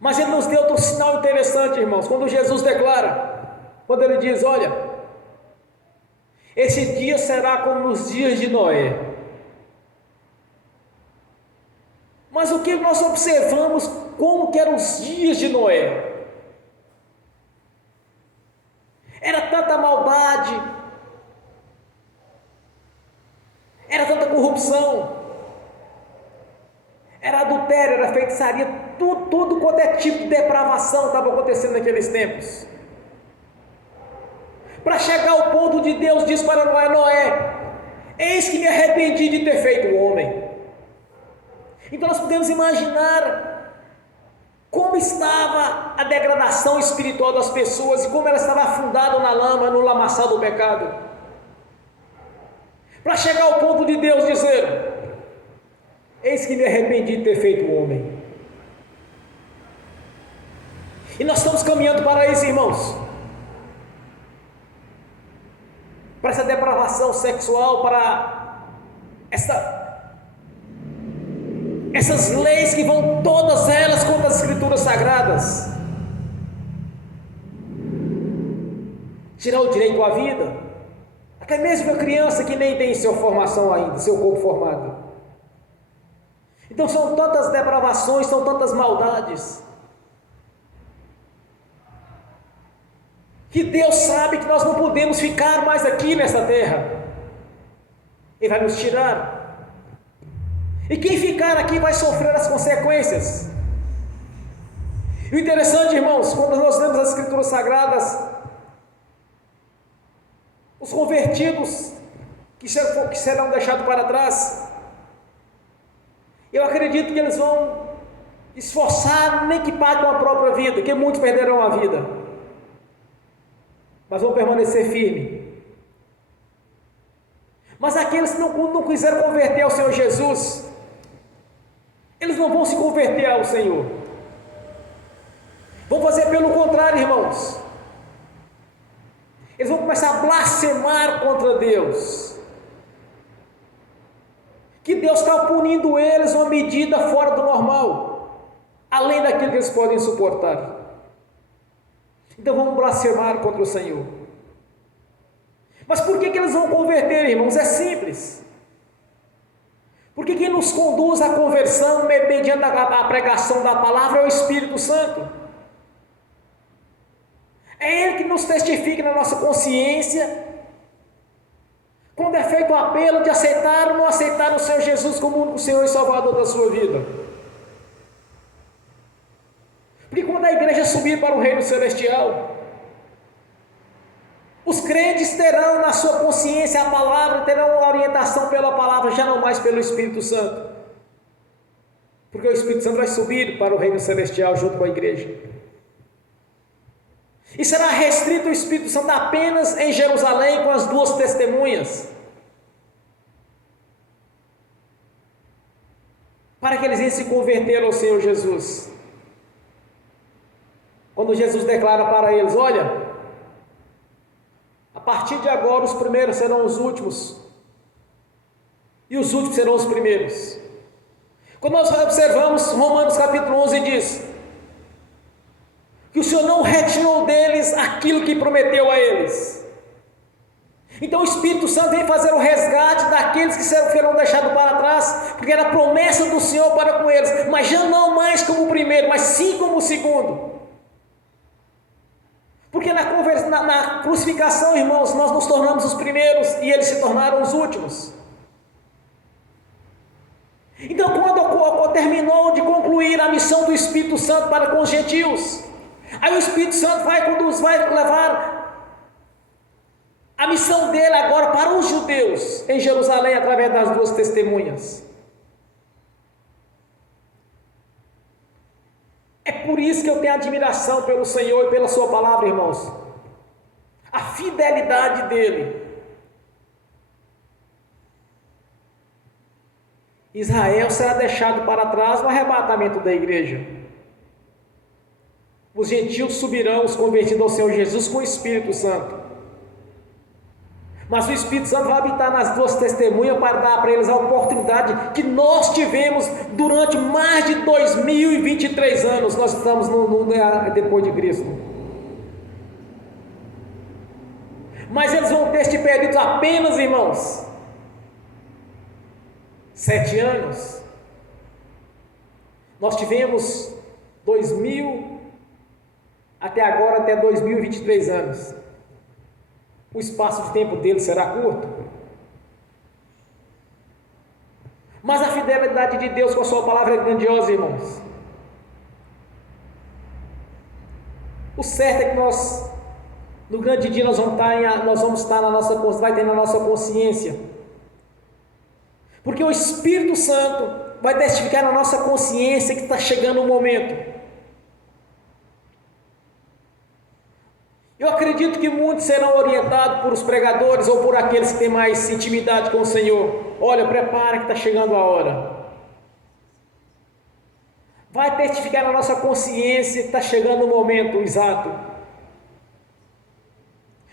Mas ele nos deu outro sinal interessante, irmãos, quando Jesus declara, quando ele diz: olha, esse dia será como nos dias de Noé. Mas o que nós observamos, como que eram os dias de Noé? Era tanta maldade, era tanta corrupção, era adultério, era feitiçaria, todo quanto é tipo de depravação estava acontecendo naqueles tempos. Para chegar ao ponto de Deus diz para Noé: Noé, eis que me arrependi de ter feito o homem. Então nós podemos imaginar como estava a degradação espiritual das pessoas e como ela estava afundada na lama, no lamaçal do pecado. Para chegar ao ponto de Deus dizer: eis que me arrependi de ter feito o homem. E nós estamos caminhando para isso, irmãos, para essa depravação sexual, para essas leis que vão todas elas contra as escrituras sagradas, tirar o direito à vida, até mesmo a criança que nem tem sua formação ainda, seu corpo formado. Então são tantas depravações, são tantas maldades, que Deus sabe que nós não podemos ficar mais aqui nessa terra. Ele vai nos tirar. E quem ficar aqui vai sofrer as consequências. E o interessante, irmãos, quando nós lemos as escrituras sagradas, os convertidos que serão deixados para trás, eu acredito que eles vão esforçar, nem que paguem a própria vida, que muitos perderão a vida, mas vão permanecer firmes. Mas aqueles que não quiseram converter ao Senhor Jesus, eles não vão se converter ao Senhor, vão fazer pelo contrário, irmãos. Eles vão começar a blasfemar contra Deus, que Deus está punindo eles uma medida fora do normal, além daquilo que eles podem suportar. Então vão blasfemar contra o Senhor. Mas por que eles vão converter, irmãos? É simples. Porque quem nos conduz à conversão mediante a pregação da palavra é o Espírito Santo. É Ele que nos testifica na nossa consciência, quando é feito o apelo de aceitar ou não aceitar o Senhor Jesus como o único Senhor e Salvador da sua vida. Porque quando a igreja subir para o reino celestial, os crentes terão na sua consciência a palavra, terão a orientação pela palavra, já não mais pelo Espírito Santo. Porque o Espírito Santo vai subir para o reino celestial junto com a igreja. E será restrito o Espírito Santo apenas em Jerusalém com as duas testemunhas, para que eles venham se converter ao Senhor Jesus. Quando Jesus declara para eles: olha, a partir de agora os primeiros serão os últimos, e os últimos serão os primeiros. Quando nós observamos Romanos capítulo 11 diz que o Senhor não retirou deles aquilo que prometeu a eles. Então o Espírito Santo vem fazer o resgate daqueles que serão deixados para trás, porque era a promessa do Senhor para com eles, mas já não mais como o primeiro, mas sim como o segundo. Porque na crucificação, irmãos, nós nos tornamos os primeiros e eles se tornaram os últimos. Então, quando terminou de concluir a missão do Espírito Santo para com os gentios, aí o Espírito Santo vai levar a missão dele agora para os judeus em Jerusalém, através das duas testemunhas. É por isso que eu tenho admiração pelo Senhor e pela sua palavra, irmãos. A fidelidade dele. Israel será deixado para trás no arrebatamento da igreja. Os gentios subirão, os convertidos ao Senhor Jesus com o Espírito Santo. Mas o Espírito Santo vai habitar nas duas testemunhas para dar para eles a oportunidade que nós tivemos durante mais mais de 2023 anos nós estamos depois de Cristo. Mas eles vão ter te perdido apenas, irmãos, 7 anos. Nós tivemos 2000 até agora, até 2023 anos. O espaço de tempo deles será curto. Mas a fidelidade de Deus com a sua palavra é grandiosa, irmãos. O certo é que nós, no grande dia, nós vamos estar na nossa, vai ter na nossa consciência. Porque o Espírito Santo vai testificar na nossa consciência que está chegando o momento. Eu acredito que muitos serão orientados por os pregadores ou por aqueles que têm mais intimidade com o Senhor. Olha, prepara que está chegando a hora. Vai testificar na nossa consciência que está chegando o momento exato.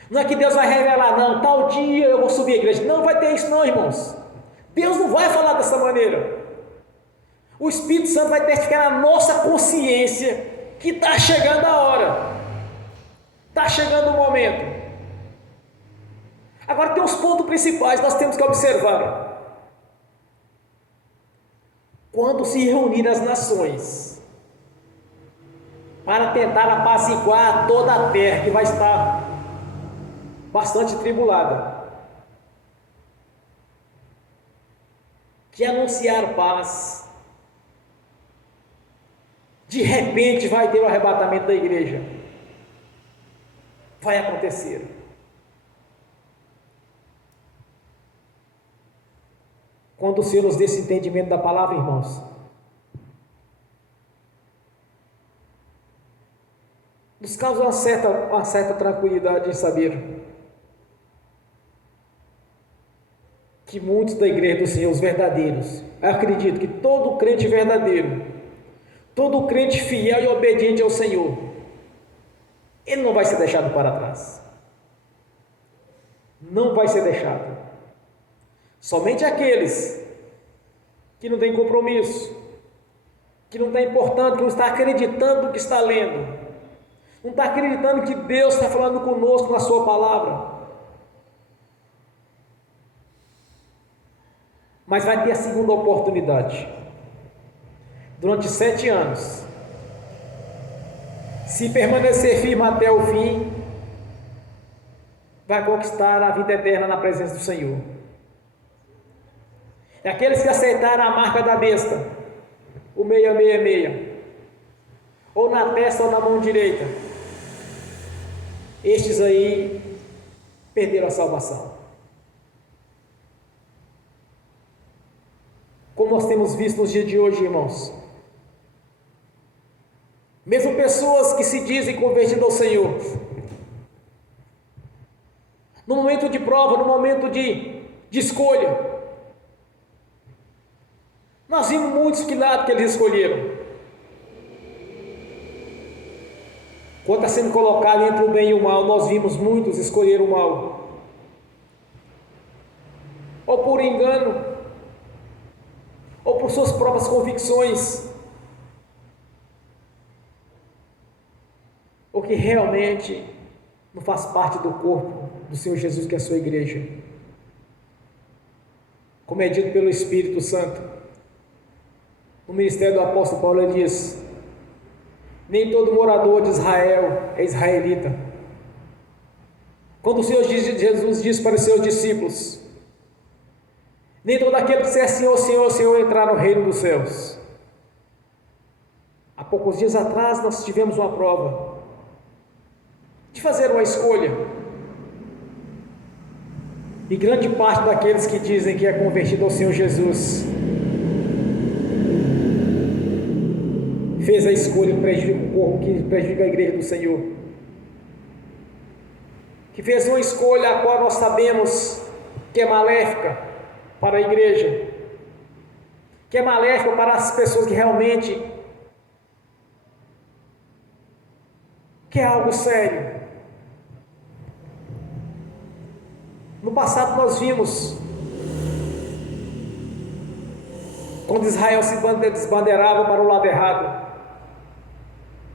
Não é que Deus vai revelar, não, tal dia eu vou subir à igreja. Não vai ter isso não, irmãos. Deus não vai falar dessa maneira. O Espírito Santo vai testificar na nossa consciência que está chegando a hora. Está chegando o momento. Agora tem os pontos principais que nós temos que observar. Quando se reunir as nações para tentar apaziguar toda a terra que vai estar bastante tribulada, que anunciar paz, de repente vai ter o arrebatamento da igreja. Vai acontecer. Quando o Senhor nos dê esse entendimento da palavra, irmãos, nos causa uma certa tranquilidade em saber que muitos da igreja do Senhor, os verdadeiros, eu acredito que todo crente verdadeiro, todo crente fiel e obediente ao Senhor, ele não vai ser deixado para trás. Não vai ser deixado. Somente aqueles que não têm compromisso, que não está importando, que não está acreditando no que está lendo, não está acreditando que Deus está falando conosco na sua palavra. Mas vai ter a segunda oportunidade. Durante 7 anos, se permanecer firme até o fim, vai conquistar a vida eterna na presença do Senhor. E aqueles que aceitaram a marca da besta, o 666, ou na testa ou na mão direita, estes aí perderam a salvação. Como nós temos visto nos dias de hoje, irmãos, mesmo pessoas que se dizem convertidas ao Senhor, no momento de prova, no momento de escolha, nós vimos muitos que lado que eles escolheram. Quando está sendo colocado entre o bem e o mal, nós vimos muitos escolher o mal, ou por engano, ou por suas próprias convicções, ou que realmente não faz parte do corpo do Senhor Jesus, que é a sua igreja. Como é dito pelo Espírito Santo, no ministério do apóstolo Paulo, ele diz: nem todo morador de Israel é israelita. Quando o Senhor Jesus disse para os seus discípulos: nem todo aquele que disser Senhor, Senhor, Senhor entrar no reino dos céus. Há poucos dias atrás nós tivemos uma prova de fazer uma escolha, e grande parte daqueles que dizem que é convertido ao Senhor Jesus fez a escolha que prejudica o corpo, que prejudica a igreja do Senhor, que fez uma escolha a qual nós sabemos que é maléfica para a igreja, que é maléfica para as pessoas que realmente quer algo sério. No passado nós vimos quando Israel se desbandeirava para o lado errado,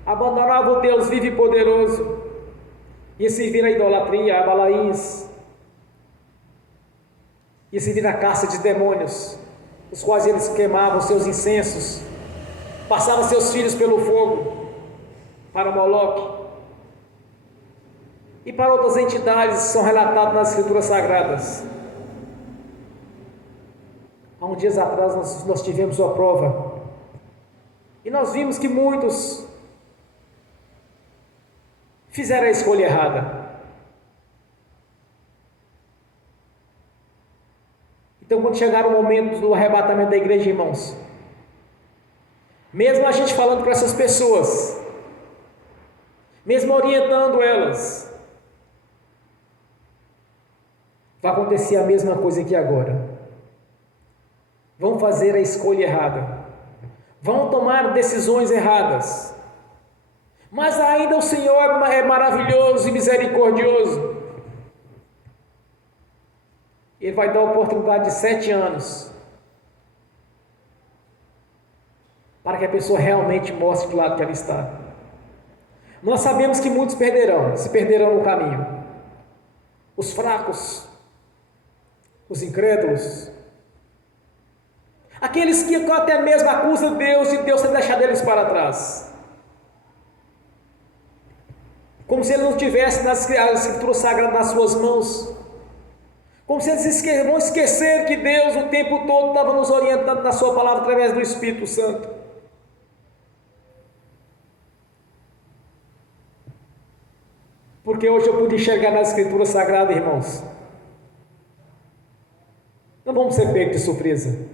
abandonava o Deus vivo e poderoso, ia servir a idolatria, a Balaíns, ia servir a caça de demônios, os quais eles queimavam seus incensos, passavam seus filhos pelo fogo para Moloque e para outras entidades que são relatadas nas Escrituras Sagradas. Há uns dias atrás nós tivemos uma prova e nós vimos que muitos fizeram a escolha errada. Então, quando chegar o momento do arrebatamento da igreja, irmãos, mesmo a gente falando para essas pessoas, mesmo orientando elas, vai acontecer a mesma coisa que agora. Vão fazer a escolha errada, vão tomar decisões erradas, mas ainda o Senhor é maravilhoso e misericordioso. Ele vai dar a oportunidade de 7 anos para que a pessoa realmente mostre do lado que ela está. Nós sabemos que muitos se perderão no caminho. Os fracos, os incrédulos, aqueles que até mesmo acusam Deus e Deus tem deixado eles para trás, como se ele não tivesse as Escrituras Sagradas nas suas mãos, como se eles vão esquecer que Deus o tempo todo estava nos orientando na sua palavra através do Espírito Santo. Porque hoje eu pude enxergar nas Escrituras Sagradas, irmãos, não vamos ser pegos de surpresa,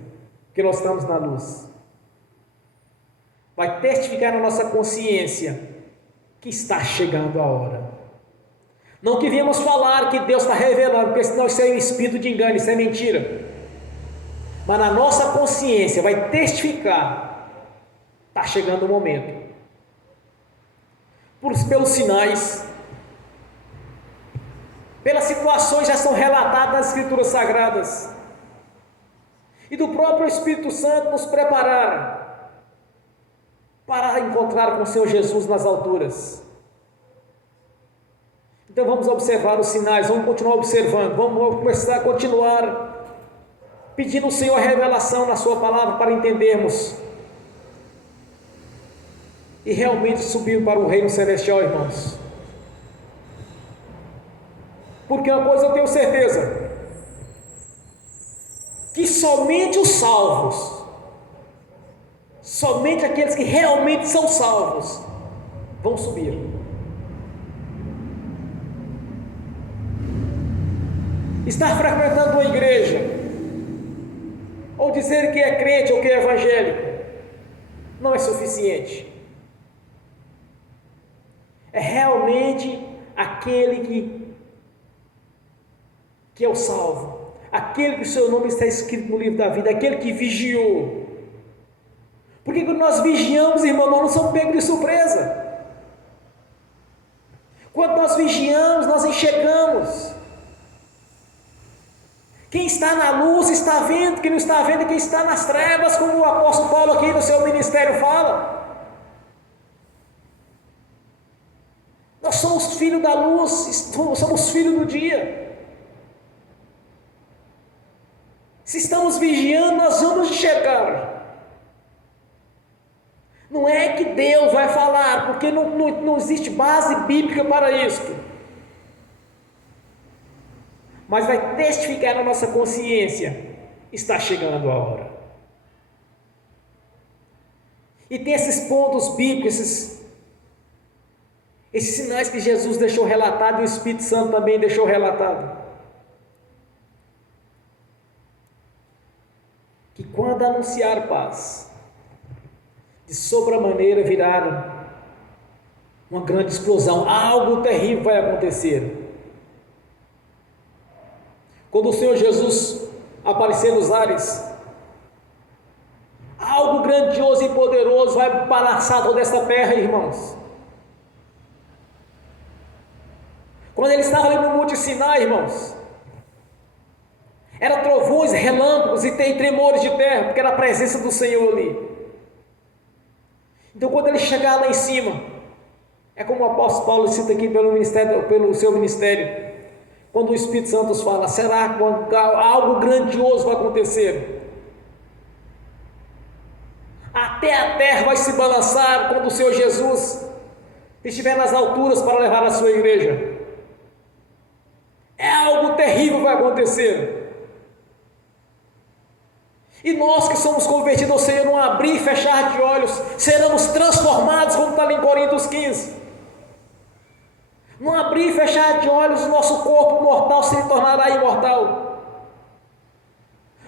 porque nós estamos na luz. Vai testificar na nossa consciência que está chegando a hora. Não que viemos falar que Deus está revelando, porque senão isso é um espírito de engano, isso é mentira. Mas na nossa consciência vai testificar, está chegando o momento. Pelos sinais, pelas situações já são relatadas nas Escrituras Sagradas, e do próprio Espírito Santo nos preparar para encontrar com o Senhor Jesus nas alturas. Então vamos observar os sinais, vamos continuar observando, vamos começar a continuar pedindo ao Senhor revelação na sua palavra para entendermos e realmente subir para o reino celestial, irmãos. Porque uma coisa eu tenho certeza, que somente os salvos, somente aqueles que realmente são salvos, vão subir. Estar frequentando uma igreja, ou dizer que é crente ou que é evangélico, não é suficiente. É realmente aquele que é o salvo, aquele que o seu nome está escrito no livro da vida, aquele que vigiou. Porque quando nós vigiamos, irmão, nós não somos pegos de surpresa. Quando nós vigiamos, nós enxergamos. Quem está na luz está vendo, quem não está vendo é quem está nas trevas, como o apóstolo Paulo aqui no seu ministério fala. Nós somos filhos da luz, somos filhos do dia. Se estamos vigiando, nós vamos enxergar. Não é que Deus vai falar, porque não existe base bíblica para isso. Mas vai testificar na nossa consciência, está chegando a hora. E tem esses pontos bíblicos, esses sinais que Jesus deixou relatado e o Espírito Santo também deixou relatado. Que quando anunciar paz, de sobremaneira virá uma grande explosão, algo terrível vai acontecer. Quando o Senhor Jesus aparecer nos ares, algo grandioso e poderoso vai balançar toda essa terra, irmãos. Quando ele estava ali no Monte Sinai, irmãos, Era trovões, relâmpagos e tem tremores de terra, porque era a presença do Senhor ali. Então, quando ele chegar lá em cima, é como o apóstolo Paulo cita aqui pelo seu ministério, quando o Espírito Santo fala, será que algo grandioso vai acontecer? Até a terra vai se balançar quando o Senhor Jesus estiver nas alturas para levar a sua igreja. É algo terrível que vai acontecer. E nós que somos convertidos ao Senhor, num abrir e fechar de olhos, seremos transformados, como está ali em Coríntios 15. Num abrir e fechar de olhos, o nosso corpo mortal se tornará imortal.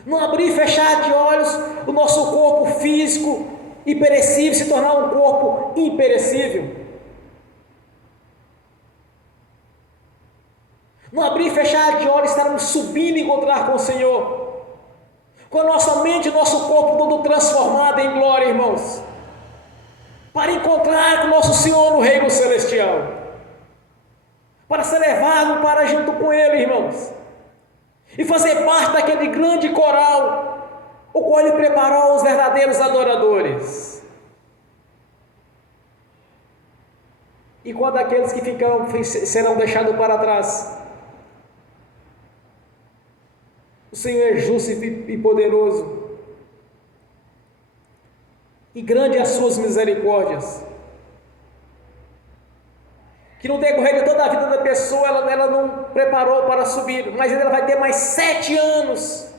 Num abrir e fechar de olhos, o nosso corpo físico e perecível se tornar um corpo imperecível. No abrir e fechar de olhos, estaremos subindo e encontrar com o Senhor. Com a nossa mente e nosso corpo todo transformado em glória, irmãos. Para encontrar com o nosso Senhor no reino celestial. Para ser levado para junto com Ele, irmãos. E fazer parte daquele grande coral, o qual Ele preparou aos verdadeiros adoradores. E quando aqueles que ficam serão deixados para trás, o Senhor é justo e poderoso, e grande é as suas misericórdias, que no decorrer de toda a vida da pessoa, ela não preparou para subir, mas ela vai ter mais 7 anos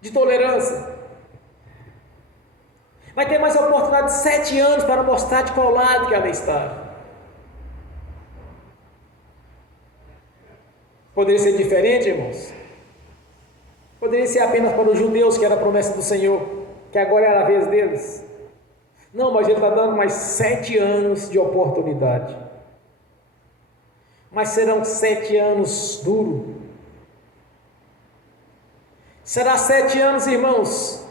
de tolerância, vai ter mais a oportunidade de 7 anos para mostrar de qual lado que ela está. Poderia ser diferente, irmãos? Poderia ser apenas para os judeus, que era a promessa do Senhor, que agora era a vez deles. Não, mas Ele está dando mais 7 anos de oportunidade. Mas serão 7 anos duros. Será 7 anos, irmãos,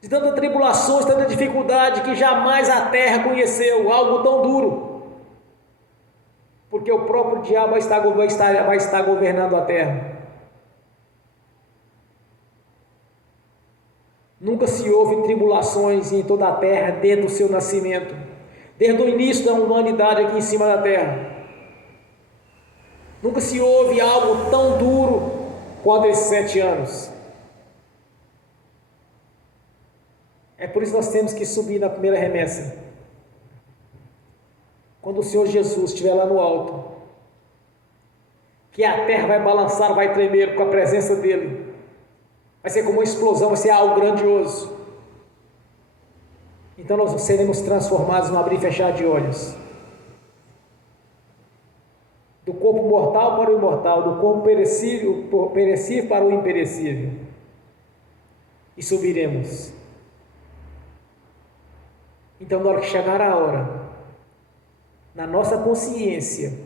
de tanta tribulações, tanta dificuldade, que jamais a terra conheceu algo tão duro. Porque o próprio diabo vai estar governando a terra. Nunca se houve tribulações em toda a terra desde o seu nascimento, desde o início da humanidade aqui em cima da terra. Nunca se houve algo tão duro quanto esses 7 anos. É por isso que nós temos que subir na primeira remessa. Quando o Senhor Jesus estiver lá no alto, que a terra vai balançar, vai tremer com a presença dEle, vai ser como uma explosão, vai ser algo grandioso. Então nós seremos transformados no abrir e fechar de olhos, do corpo mortal para o imortal, do corpo perecível para o imperecível, e subiremos. Então, na hora que chegar a hora, na nossa consciência,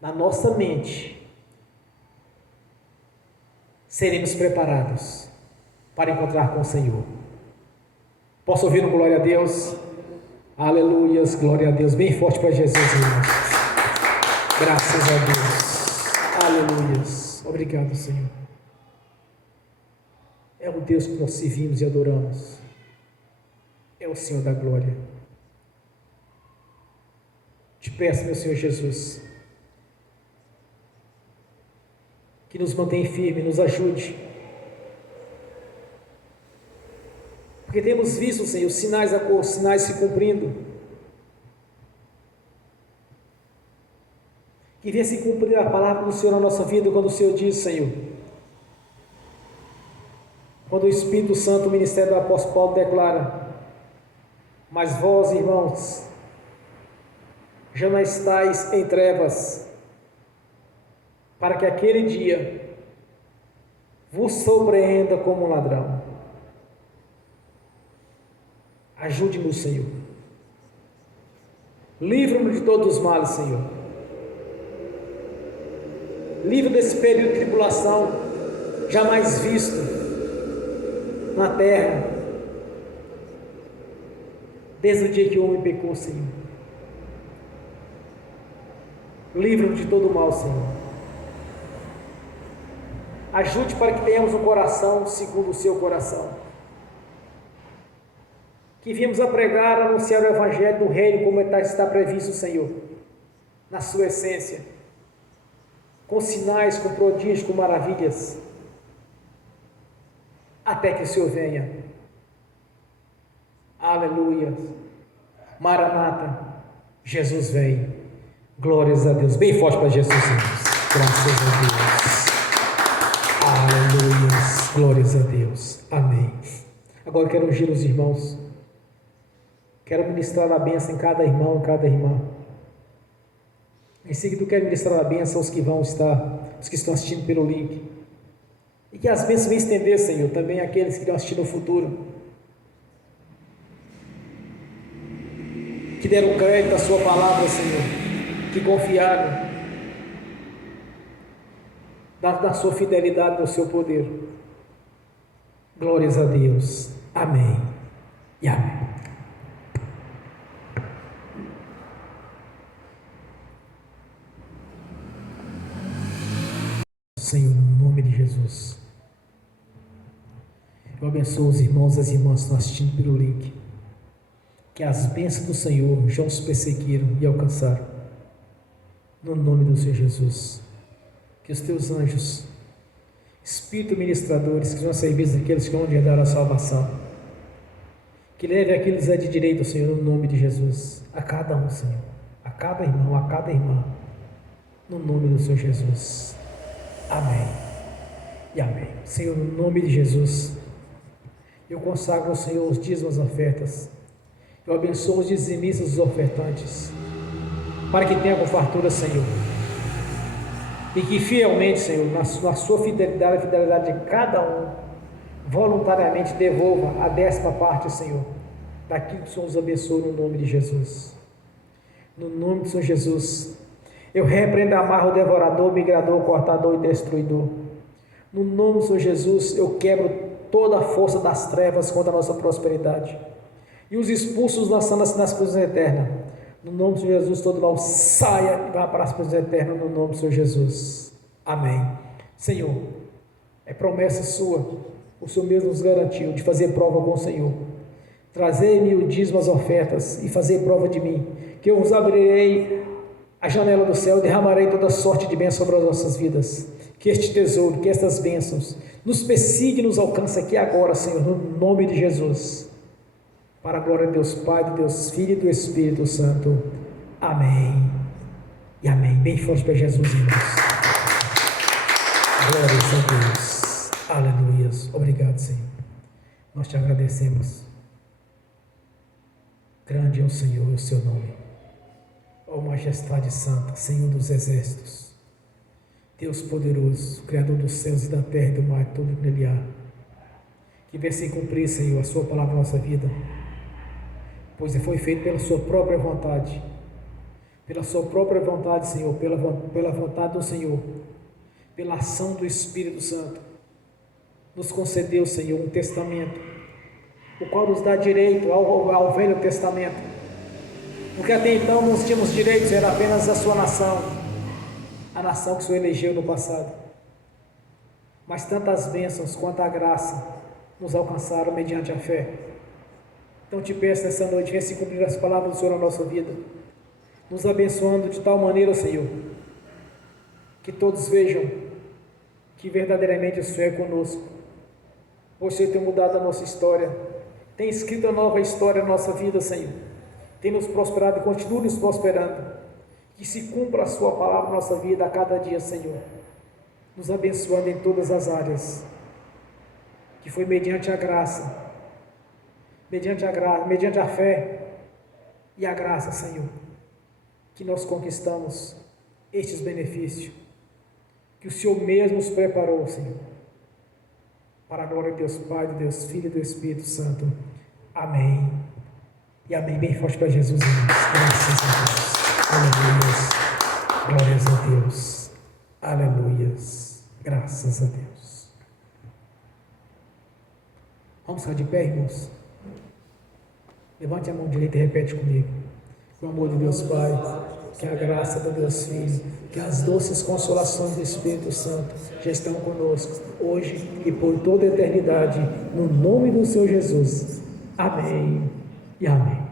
na nossa mente, seremos preparados para encontrar com o Senhor. Posso ouvir um glória a Deus? Aleluias, glória a Deus, bem forte para Jesus, irmãos. Graças a Deus, aleluias, obrigado, Senhor. É o Deus que nós servimos e adoramos, é o Senhor da glória. Te peço, meu Senhor Jesus, que nos mantenha firme, nos ajude, porque temos visto, Senhor, os sinais se cumprindo, que venha se cumprir a palavra do Senhor na nossa vida, quando o Senhor diz, Senhor, quando o Espírito Santo, o ministério do apóstolo Paulo declara: mas vós, irmãos, já não estáis em trevas, para que aquele dia vos surpreenda como um ladrão. Ajude-nos, Senhor. Livra-nos de todos os males, Senhor. Livra desse período de tribulação jamais visto na terra, desde o dia que o homem pecou, Senhor. Livra-nos de todo o mal, Senhor. Ajude para que tenhamos um coração segundo o seu coração. Que viemos a pregar, a anunciar o Evangelho do Reino como está previsto, Senhor, na sua essência, com sinais, com prodígios, com maravilhas, até que o Senhor venha. Aleluia. Maranata, Jesus vem. Glórias a Deus. Bem forte para Jesus, irmãos. Graças a Deus. Aleluia. Glórias a Deus. Amém. Agora quero ungir os irmãos. Quero ministrar a bênção em cada irmão, em cada irmã. Em seguida, quero ministrar a bênção aos que estão assistindo pelo link. E que as bênçãos venham estender, Senhor, também àqueles que estão assistindo no futuro. Que deram crédito à sua palavra, Senhor. Que confiaram na sua fidelidade, no seu poder. Glórias a Deus. Amém e amém. Senhor, no nome de Jesus, eu abençoo os irmãos e as irmãs que estão assistindo pelo link, que as bênçãos do Senhor já os perseguiram e alcançaram, no nome do Senhor Jesus. Que os teus anjos, Espírito ministradores, que vão servir aqueles que vão herdar a salvação, que leve aqueles de direito, Senhor, no nome de Jesus, a cada um, Senhor, a cada irmão, a cada irmã, no nome do Senhor Jesus. Amém e amém. Senhor, no nome de Jesus, eu consagro ao Senhor os dízimos, as ofertas. Eu abençoo os dizimistas, os ofertantes, para que tenha com fartura, Senhor, e que fielmente, Senhor, na sua fidelidade, a fidelidade de cada um, voluntariamente devolva a 10ª parte, Senhor, daquilo que o Senhor nos abençoe, no nome de Jesus. No nome do Senhor Jesus, eu repreendo, amarro o devorador, migrador, cortador e destruidor. No nome do Senhor Jesus, eu quebro toda a força das trevas contra a nossa prosperidade. E os expulsos lançando nas prisões eternas. No nome do Senhor Jesus, todo mal saia e vá para as prisões eternas, no nome do Senhor Jesus. Amém. Senhor, é promessa sua, o Senhor mesmo nos garantiu de fazer prova com o Senhor. Trazer-me o dízimo, as ofertas, e fazer prova de mim, que eu vos abrirei a janela do céu e derramarei toda sorte de bênção sobre as nossas vidas. Que este tesouro, que estas bênçãos nos persiga e nos alcance aqui agora, Senhor, no nome de Jesus. Para a glória de Deus Pai, de Deus Filho e do Espírito Santo. Amém e amém. Bem forte para Jesus, irmãos. Glórias a Deus. Aleluia. Obrigado, Senhor. Nós te agradecemos. Grande é o Senhor e o seu nome. Ó Majestade Santa, Senhor dos Exércitos, Deus poderoso, Criador dos céus e da terra e do mar, tudo que nele há. Que venha se cumprir, Senhor, a sua palavra na nossa vida, pois foi feito pela sua própria vontade, Senhor, pela vontade do Senhor, pela ação do Espírito Santo. Nos concedeu, Senhor, um testamento, o qual nos dá direito ao Velho Testamento, porque até então nós tínhamos direitos, era apenas a sua nação, a nação que o Senhor elegeu no passado. Mas tantas bênçãos quanto a graça nos alcançaram mediante a fé. Então te peço nessa noite, venha se cumprir as palavras do Senhor na nossa vida, nos abençoando de tal maneira, Senhor, que todos vejam que verdadeiramente o Senhor é conosco. Você tem mudado a nossa história, tem escrito a nova história na nossa vida, Senhor. Tem nos prosperado e continua nos prosperando. Que se cumpra a sua palavra na nossa vida a cada dia, Senhor, nos abençoando em todas as áreas, que foi mediante a graça, mediante a fé e a graça, Senhor, que nós conquistamos estes benefícios, que o Senhor mesmo nos preparou, Senhor, para a glória de Deus Pai, de Deus Filho e do Espírito Santo. Amém. E amém. Bem forte para Jesus, irmãos. Graças a Deus. Aleluia. Glórias a Deus. Aleluia. Graças a Deus. Vamos ficar de pé, irmãos. Levante a mão direita e repete comigo. Com o amor de Deus Pai, que a graça do Deus Filho, que as doces consolações do Espírito Santo já estão conosco, hoje e por toda a eternidade, no nome do Senhor Jesus. Amém e amém.